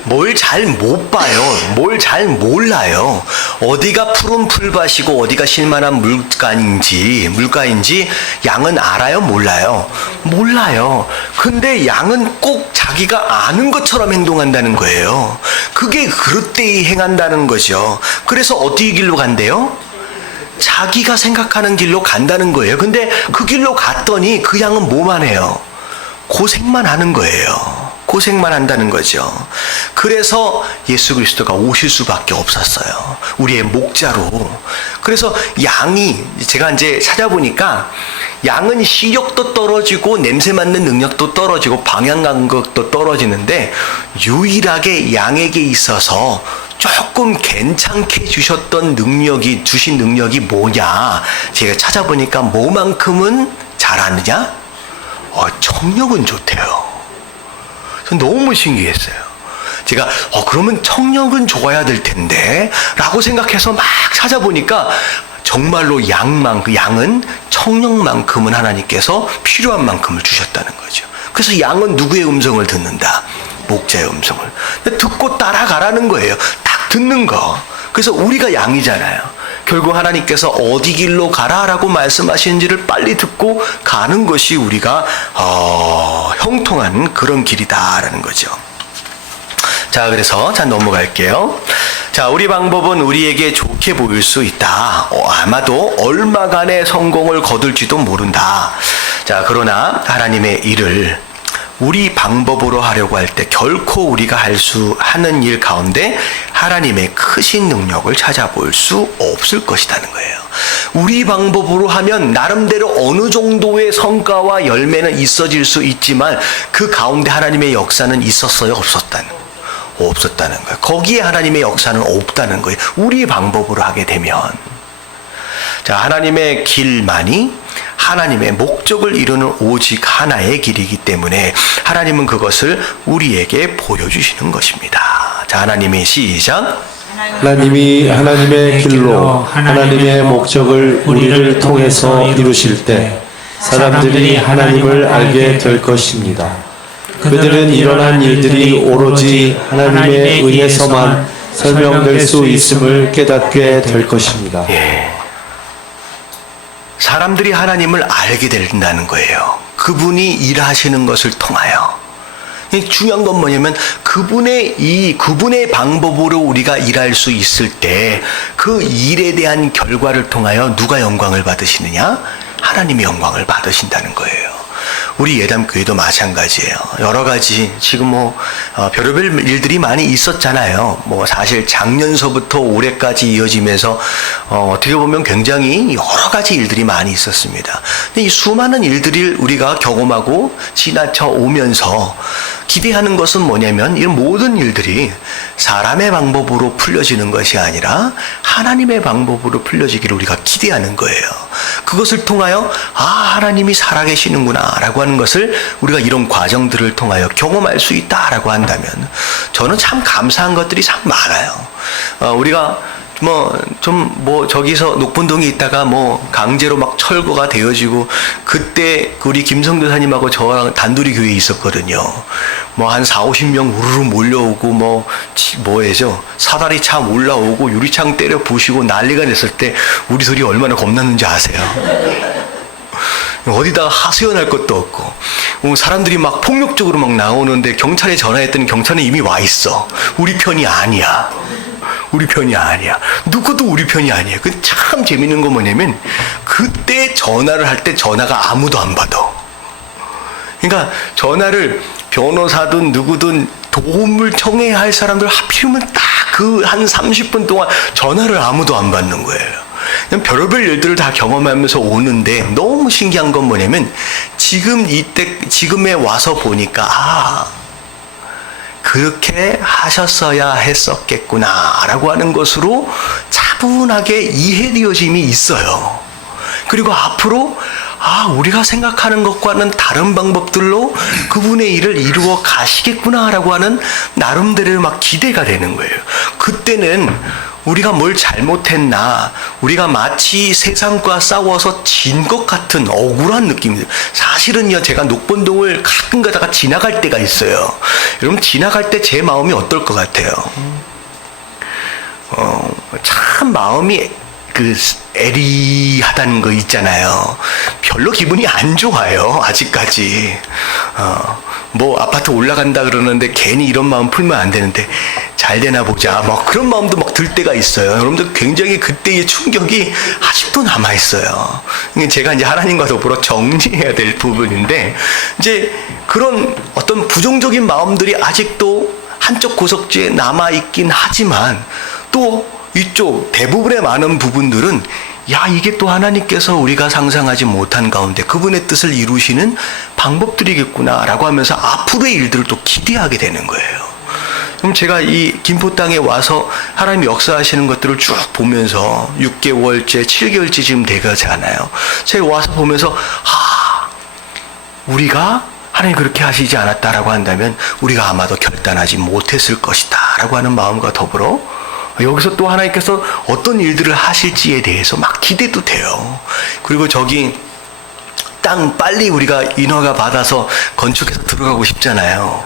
뭘 잘 못 봐요. 뭘 잘 몰라요. 어디가 푸른 풀밭이고 어디가 실만한 물가인지 양은 알아요? 몰라요? 몰라요. 근데 양은 꼭 자기가 아는 것처럼 행동한다는 거예요. 그게 그릇되이 행한다는 거죠. 그래서 어디 길로 간대요? 자기가 생각하는 길로 간다는 거예요. 근데 그 길로 갔더니 그 양은 뭐만 해요? 고생만 하는 거예요. 고생만 한다는 거죠. 그래서 예수 그리스도가 오실 수밖에 없었어요. 우리의 목자로. 그래서 양이 제가 이제 찾아보니까 양은 시력도 떨어지고 냄새 맡는 능력도 떨어지고 방향 감각도 떨어지는데 유일하게 양에게 있어서 조금 괜찮게 주신 능력이 뭐냐? 제가 찾아보니까 뭐만큼은 잘하느냐? 청력은 좋대요. 너무 신기했어요. 제가 그러면 청력은 좋아야 될 텐데 라고 생각해서 막 찾아보니까 정말로 양은 청력만큼은 하나님께서 필요한 만큼을 주셨다는 거죠. 그래서 양은 누구의 음성을 듣는다? 목자의 음성을 듣고 따라가라는 거예요. 딱 듣는 거. 그래서 우리가 양이잖아요. 결국 하나님께서 어디 길로 가라라고 말씀하시는지를 빨리 듣고 가는 것이 우리가 형통한 그런 길이다라는 거죠. 자, 그래서 넘어갈게요. 자, 우리 방법은 우리에게 좋게 보일 수 있다. 아마도 얼마간의 성공을 거둘지도 모른다. 자, 그러나 하나님의 일을 우리 방법으로 하려고 할 때 결코 우리가 하는 일 가운데 하나님의 크신 능력을 찾아볼 수 없을 것이라는 거예요. 우리 방법으로 하면 나름대로 어느 정도의 성과와 열매는 있어질 수 있지만 그 가운데 하나님의 역사는 있었어요? 없었다는 거예요. 없었다는 거예요. 거기에 하나님의 역사는 없다는 거예요. 우리 방법으로 하게 되면. 자, 하나님의 길만이 하나님의 목적을 이루는 오직 하나의 길이기 때문에 하나님은 그것을 우리에게 보여주시는 것입니다. 자, 하나님의 시작. 하나님이 하나님의 길로 하나님의 목적을 우리를 통해서 이루실 때 사람들이 하나님을 알게 될 것입니다. 그들은 일어난 일들이 오로지 하나님에 의해서만 설명될 수 있음을 깨닫게 될 것입니다. 사람들이 하나님을 알게 된다는 거예요. 그분이 일하시는 것을 통하여. 중요한 건 뭐냐면 그분의 방법으로 우리가 일할 수 있을 때 그 일에 대한 결과를 통하여 누가 영광을 받으시느냐? 하나님이 영광을 받으신다는 거예요. 우리 예담교회도 마찬가지예요. 여러 가지 지금 별의별 일들이 많이 있었잖아요. 사실 작년서부터 올해까지 이어지면서 어떻게 보면 굉장히 여러 가지 일들이 많이 있었습니다. 근데 이 수많은 일들을 우리가 경험하고 지나쳐 오면서 기대하는 것은 뭐냐면 이 모든 일들이 사람의 방법으로 풀려지는 것이 아니라 하나님의 방법으로 풀려지기를 우리가 기대하는 거예요. 그것을 통하여 하나님이 살아계시는구나 라고 하는 것을 우리가 이런 과정들을 통하여 경험할 수 있다라고 한다면 저는 참 감사한 것들이 참 많아요. 우리가 저기서 녹분동에 있다가 강제로 막 철거가 되어지고 그때 우리 김성교 사님하고 저랑 단둘이 교회에 있었거든요. 한 40-50명 우르르 몰려오고 사다리 차 올라오고 유리창 때려 부시고 난리가 났을 때 우리 둘이 얼마나 겁났는지 아세요? 어디다가 하소연할 것도 없고 사람들이 막 폭력적으로 막 나오는데 경찰에 전화했더니 경찰은 이미 와 있어. 우리 편이 아니야. 우리 편이 아니야. 누구도 우리 편이 아니야. 그 참 재밌는 건 뭐냐면 그때 전화를 할 때 전화가 아무도 안 받아. 그러니까 전화를 변호사든 누구든 도움을 청해야 할 사람들 하필이면 딱 그 한 30분 동안 전화를 아무도 안 받는 거예요. 그냥 별의별 일들을 다 경험하면서 오는데 너무 신기한 건 뭐냐면 지금에 와서 보니까 그렇게 하셨어야 했었겠구나 라고 하는 것으로 차분하게 이해되어짐이 있어요. 그리고 앞으로 우리가 생각하는 것과는 다른 방법들로 그분의 일을 이루어 가시겠구나 라고 하는 나름대로 막 기대가 되는 거예요. 그때는 우리가 뭘 잘못했나, 우리가 마치 세상과 싸워서 진 것 같은 억울한 느낌이 들어요. 사실은요, 제가 녹본동을 가끔 가다가 지나갈 때가 있어요. 여러분, 지나갈 때 제 마음이 어떨 것 같아요? 참 마음이 애리하다는 거 있잖아요. 별로 기분이 안 좋아요, 아직까지. 아파트 올라간다 그러는데 괜히 이런 마음 풀면 안 되는데 잘 되나 보자. 그런 마음도 들 때가 있어요. 여러분들 굉장히 그때의 충격이 아직도 남아있어요. 제가 이제 하나님과 더불어 정리해야 될 부분인데, 이제 그런 어떤 부정적인 마음들이 아직도 한쪽 구석지에 남아있긴 하지만 또 이쪽 대부분의 많은 부분들은 이게 또 하나님께서 우리가 상상하지 못한 가운데 그분의 뜻을 이루시는 방법들이겠구나 라고 하면서 앞으로의 일들을 또 기대하게 되는 거예요. 그럼 제가 이 김포 땅에 와서 하나님이 역사하시는 것들을 쭉 보면서 6개월째, 7개월째 지금 되가잖아요. 제가 와서 보면서 우리가 하나님 그렇게 하시지 않았다라고 한다면 우리가 아마도 결단하지 못했을 것이다 라고 하는 마음과 더불어 여기서 또 하나님께서 어떤 일들을 하실지에 대해서 막 기대도 돼요. 그리고 저기 땅 빨리 우리가 인허가 받아서 건축해서 들어가고 싶잖아요.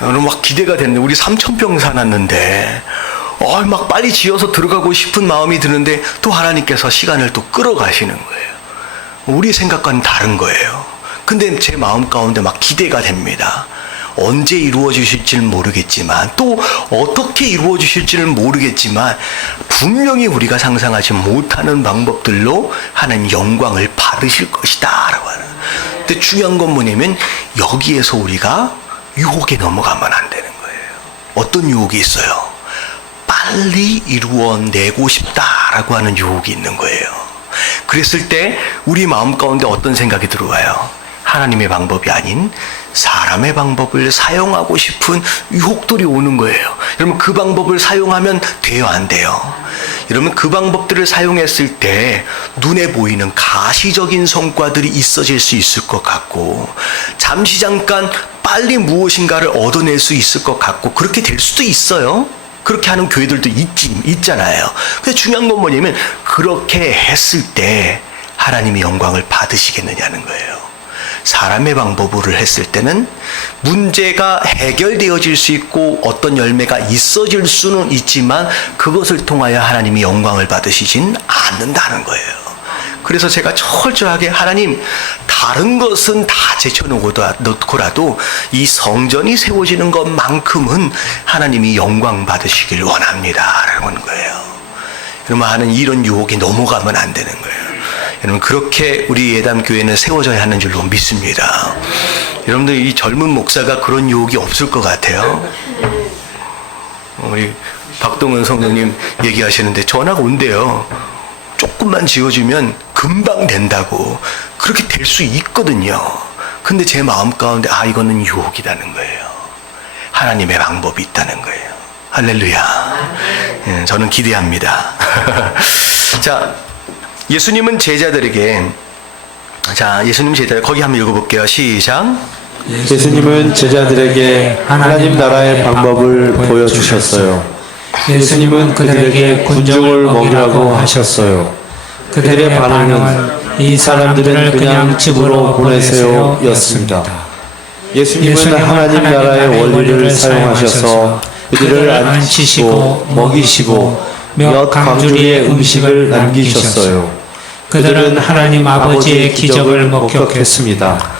여러분 막 기대가 됐는데 우리 3,000평 사놨는데 막 빨리 지어서 들어가고 싶은 마음이 드는데 또 하나님께서 시간을 또 끌어가시는 거예요. 우리 생각과는 다른 거예요. 근데 제 마음 가운데 막 기대가 됩니다. 언제 이루어 주실지는 모르겠지만 또 어떻게 이루어 주실지는 모르겠지만 분명히 우리가 상상하지 못하는 방법들로 하나님 영광을 받으실 것이다 라고 하는. 근데 중요한 건 뭐냐면 여기에서 우리가 유혹에 넘어가면 안 되는 거예요. 어떤 유혹이 있어요? 빨리 이루어내고 싶다라고 하는 유혹이 있는 거예요. 그랬을 때 우리 마음 가운데 어떤 생각이 들어와요? 하나님의 방법이 아닌 사람의 방법을 사용하고 싶은 유혹들이 오는 거예요. 여러분 그 방법을 사용하면 돼요, 안 돼요? 여러분 그 방법들을 사용했을 때 눈에 보이는 가시적인 성과들이 있어질 수 있을 것 같고 잠시 잠깐 빨리 무엇인가를 얻어낼 수 있을 것 같고 그렇게 될 수도 있어요. 그렇게 하는 교회들도 있잖아요. 근데 중요한 건 뭐냐면 그렇게 했을 때 하나님의 영광을 받으시겠느냐는 거예요. 사람의 방법으로 했을 때는 문제가 해결되어질 수 있고 어떤 열매가 있어질 수는 있지만 그것을 통하여 하나님이 영광을 받으시진 않는다는 거예요. 그래서 제가 철저하게 하나님 다른 것은 다 제쳐놓고라도 이 성전이 세워지는 것만큼은 하나님이 영광 받으시길 원합니다 라는 거예요. 여러분 하는 이런 유혹에 넘어가면 안 되는 거예요. 여러분 그렇게 우리 예담교회는 세워져야 하는 줄로 믿습니다. 여러분들 이 젊은 목사가 그런 유혹이 없을 것 같아요. 우리 박동은 성도님 얘기하시는데 전화가 온대요. 조금만 지어주면 금방 된다고. 그렇게 될 수 있거든요. 근데 제 마음 가운데 이거는 유혹이라는 거예요. 하나님의 방법이 있다는 거예요. 할렐루야. 예, 저는 기대합니다. 자, 예수님은 제자들에게 예수님 제자들 거기 한번 읽어볼게요. 시작. 예수님은 제자들에게 하나님 나라의 방법을 보여주셨어요. 예수님은 그들에게 군중을 먹이라고 하셨어요. 그들의 반응은 이 사람들을 그냥 집으로 보내세요 였습니다. 예수님은 하나님 나라의 원리를 사용하셔서 그들을 앉히시고 먹이시고 몇 강주리의 음식을 남기셨어요. 그들은 하나님 아버지의 기적을 목격했습니다.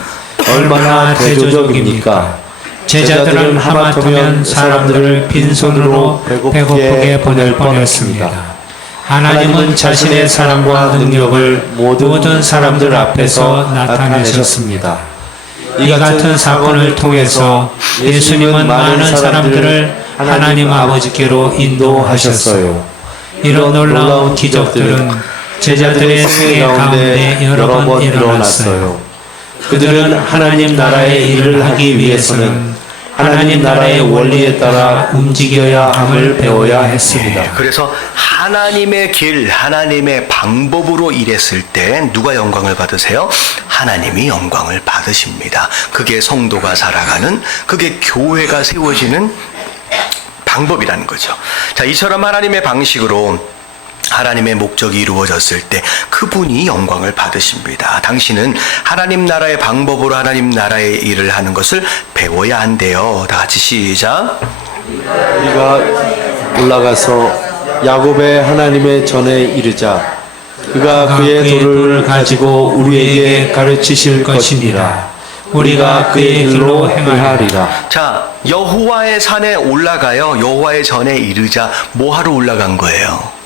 얼마나 대조적입니까? 제자들은 하마터면 사람들을 빈손으로 배고프게 보낼 뻔했습니다. 하나님은 자신의 사랑과 능력을 모든 사람들 앞에서 나타내셨습니다. 이 같은 사건을 통해서 예수님은 많은 사람들을 하나님 아버지께로 인도하셨어요. 이런 놀라운 기적들은 제자들의 생애 가운데 여러 번 일어났어요. 그들은 하나님 나라의 일을 하기 위해서는 하나님 나라의 원리에 따라 움직여야 함을 배워야 했습니다. 그래서 하나님의 길, 하나님의 방법으로 일했을 때 누가 영광을 받으세요? 하나님이 영광을 받으십니다. 그게 성도가 살아가는, 그게 교회가 세워지는 방법이라는 거죠. 자, 이처럼 하나님의 방식으로 하나님의 목적이 이루어졌을 때 그분이 영광을 받으십니다. 당신은 하나님 나라의 방법으로 하나님 나라의 일을 하는 것을 배워야 한대요. 다 같이 시작. 우리가 올라가서 야곱의 하나님의 전에 이르자 그가 그의 돌을 가지고 우리에게 가르치실 것이니라. 우리가 그의 길로 행하리라. 자, 여호와의 산에 올라가요. 여호와의 전에 이르자. 뭐 하러 올라간 거예요?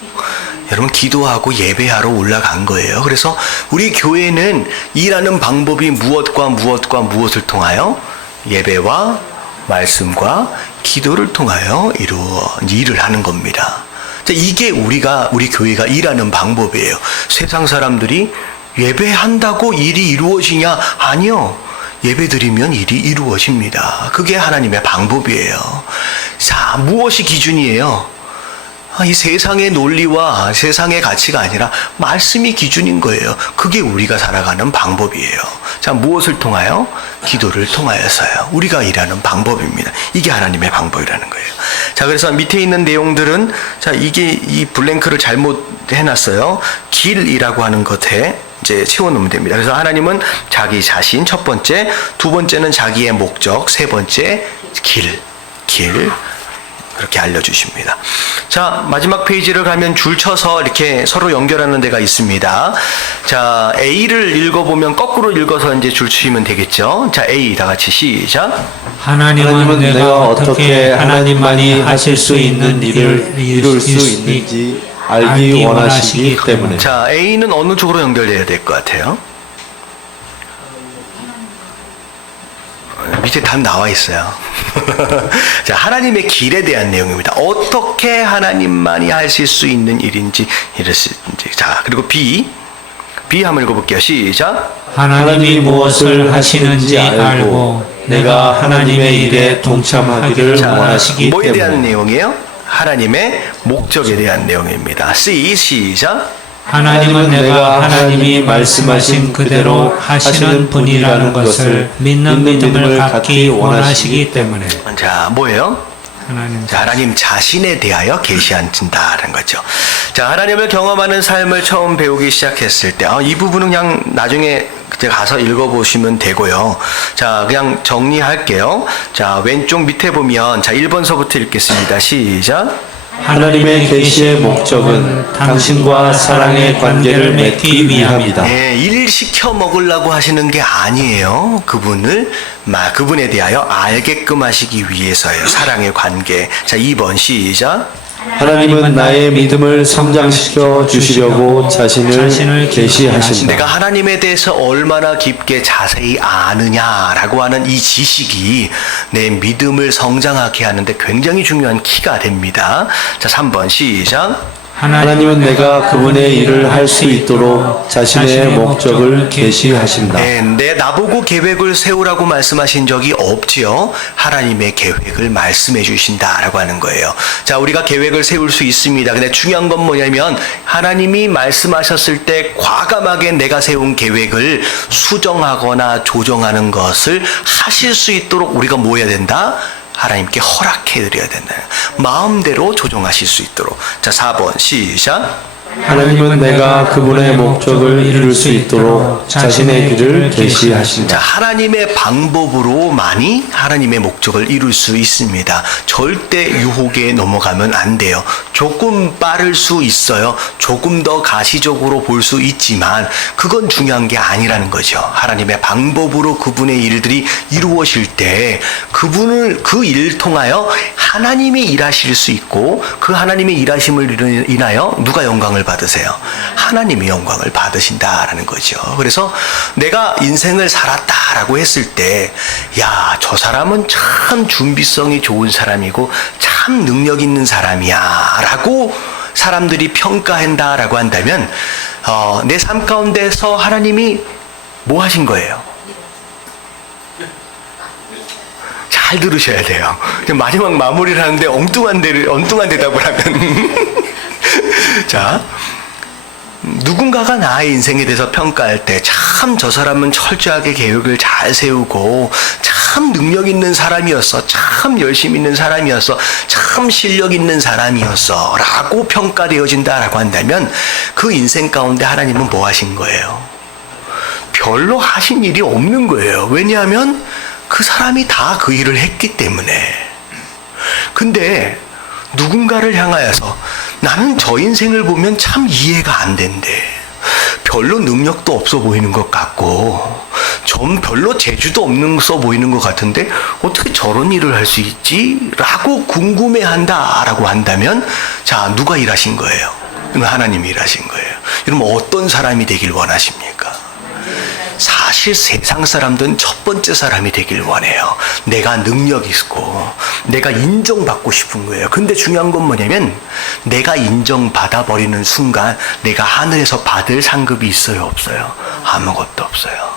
여러분 기도하고 예배하러 올라간 거예요. 그래서 우리 교회는 일하는 방법이 무엇을 통하여? 예배와 말씀과 기도를 통하여 일을 하는 겁니다. 자, 이게 우리 교회가 일하는 방법이에요. 세상 사람들이 예배한다고 일이 이루어지냐? 아니요. 예배 드리면 일이 이루어집니다. 그게 하나님의 방법이에요. 자, 무엇이 기준이에요? 이 세상의 논리와 세상의 가치가 아니라 말씀이 기준인 거예요. 그게 우리가 살아가는 방법이에요. 자, 무엇을 통하여? 기도를 통하여서요. 우리가 일하는 방법입니다. 이게 하나님의 방법이라는 거예요. 자, 그래서 밑에 있는 내용들은 이게 이 블랭크를 잘못 해놨어요. 길이라고 하는 것에 이제 채워놓으면 됩니다. 그래서 하나님은 자기 자신 첫 번째, 두 번째는 자기의 목적, 세 번째 길. 그렇게 알려주십니다. 자, 마지막 페이지를 가면 줄 쳐서 이렇게 서로 연결하는 데가 있습니다. 자, A를 읽어보면 거꾸로 읽어서 이제 줄 치면 되겠죠. 자, A 다 같이 시작. 하나님은 내가 어떻게 하나님만이 하실 수 있는 일을 이룰 수 있는지 알기 원하시기 때문에. 자, A는 어느 쪽으로 연결돼야 될 것 같아요? 밑에 답 나와 있어요. 자, 하나님의 길에 대한 내용입니다. 어떻게 하나님만이 하실 수 있는 일인지 자, 그리고 B 한번 읽어볼게요. 시작. 하나님이 무엇을 하시는지 알고 내가 하나님의 일에 동참하기를 원하시기 때문에. 뭐에 대한 내용이에요? 하나님의 목적에 대한 내용입니다. C 시작. 하나님은 내가 하나님이 말씀하신 그대로 하시는 분이라는 것을 믿는 믿음을 갖기 원하시기 때문에. 자, 뭐예요? 하나님 자신에 대하여 계시한다는 거죠. 자, 하나님을 경험하는 삶을 처음 배우기 시작했을 때, 이 부분은 그냥 나중에 그때 가서 읽어보시면 되고요. 자, 그냥 정리할게요. 자, 왼쪽 밑에 보면, 자, 1번서부터 읽겠습니다. 시작. 하나님의 계시의 목적은 당신과 사랑의 관계를 맺기 위함이다. 예, 일 시켜 먹으려고 하시는 게 아니에요. 그분에 대하여 알게끔 하시기 위해서예요. 사랑의 관계. 자, 2번 시작. 하나님은 나의 믿음을 성장시켜 주시려고 자신을 계시하신다. 내가 하나님에 대해서 얼마나 깊게 자세히 아느냐라고 하는 이 지식이 내 믿음을 성장하게 하는데 굉장히 중요한 키가 됩니다. 자, 3번 시작. 하나님은 내가 그분의 일을 할 수 있도록 자신의 목적을 계시하신다. 네, 나보고 계획을 세우라고 말씀하신 적이 없지요. 하나님의 계획을 말씀해 주신다라고 하는 거예요. 자, 우리가 계획을 세울 수 있습니다. 근데 중요한 건 뭐냐면 하나님이 말씀하셨을 때 과감하게 내가 세운 계획을 수정하거나 조정하는 것을 하실 수 있도록 우리가 뭐 해야 된다? 하나님께 허락해 드려야 된다. 마음대로 조정하실 수 있도록. 자, 4번 시작. 하나님은 내가 그분의 목적을 이룰 수 있도록 자신의 길을 계시하신다. 자, 하나님의 방법으로만이 하나님의 목적을 이룰 수 있습니다. 절대 유혹에 넘어가면 안 돼요. 조금 빠를 수 있어요. 조금 더 가시적으로 볼 수 있지만 그건 중요한 게 아니라는 거죠. 하나님의 방법으로 그분의 일들이 이루어질 때 그 일을 통하여 하나님이 일하실 수 있고 그 하나님의 일하심을 인하여 누가 영광을 받으세요? 하나님이 영광을 받으신다라는 거죠. 그래서 내가 인생을 살았다라고 했을 때, 야, 저 사람은 참 준비성이 좋은 사람이고 참 능력 있는 사람이야 라고 사람들이 평가한다라고 한다면 내 삶 가운데서 하나님이 뭐 하신 거예요? 잘 들으셔야 돼요. 마지막 마무리를 하는데 엉뚱한 대답을 하면 자, 누군가가 나의 인생에 대해서 평가할 때 참 저 사람은 철저하게 계획을 잘 세우고 참 능력 있는 사람이었어, 참 열심 있는 사람이었어, 참 실력 있는 사람이었어 라고 평가되어진다라고 한다면 그 인생 가운데 하나님은 뭐 하신 거예요? 별로 하신 일이 없는 거예요. 왜냐하면 그 사람이 다 그 일을 했기 때문에. 근데 누군가를 향하여서 나는 저 인생을 보면 참 이해가 안 된대. 별로 능력도 없어 보이는 것 같고 좀 별로 재주도 없어 보이는 것 같은데 어떻게 저런 일을 할 수 있지? 라고 궁금해한다라고 한다면 자, 누가 일하신 거예요? 하나님이 일하신 거예요. 여러분 어떤 사람이 되길 원하십니까? 사실 세상 사람들은 첫 번째 사람이 되길 원해요. 내가 능력 있고 내가 인정받고 싶은 거예요. 근데 중요한 건 뭐냐면 내가 인정받아 버리는 순간 내가 하늘에서 받을 상급이 있어요, 없어요? 아무것도 없어요.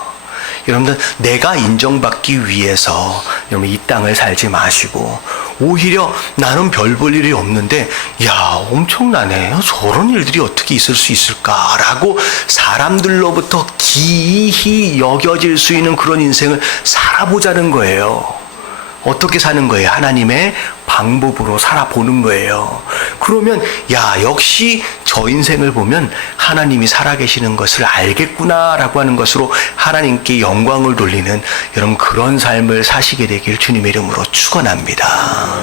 여러분들 내가 인정받기 위해서 여러분 이 땅을 살지 마시고 오히려 나는 별 볼 일이 없는데 야, 엄청나네, 저런 일들이 어떻게 있을 수 있을까라고 사람들로부터 기이히 여겨질 수 있는 그런 인생을 살아보자는 거예요. 어떻게 사는 거예요? 하나님의 방법으로 살아보는 거예요. 그러면 야, 역시 저 인생을 보면 하나님이 살아계시는 것을 알겠구나라고 하는 것으로 하나님께 영광을 돌리는 여러분 그런 삶을 사시게 되길 주님의 이름으로 축원합니다.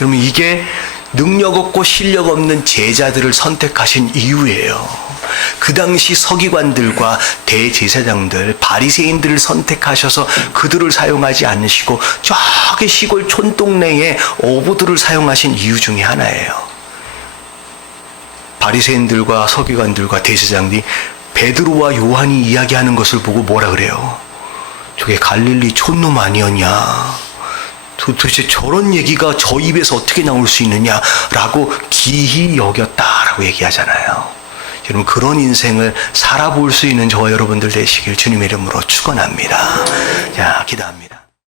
여러분 이게 능력 없고 실력 없는 제자들을 선택하신 이유예요. 그 당시 서기관들과 대제사장들, 바리새인들을 선택하셔서 그들을 사용하지 않으시고 저기 시골 촌동네에 어부들을 사용하신 이유 중에 하나예요. 바리새인들과 서기관들과 대제사장들이 베드로와 요한이 이야기하는 것을 보고 뭐라 그래요? 저게 갈릴리 촌놈 아니었냐? 도대체 저런 얘기가 저 입에서 어떻게 나올 수 있느냐라고 기이히 여겼다라고 얘기하잖아요. 여러분 그런 인생을 살아볼 수 있는 저와 여러분들 되시길 주님의 이름으로 축원합니다. 자, 기도합니다.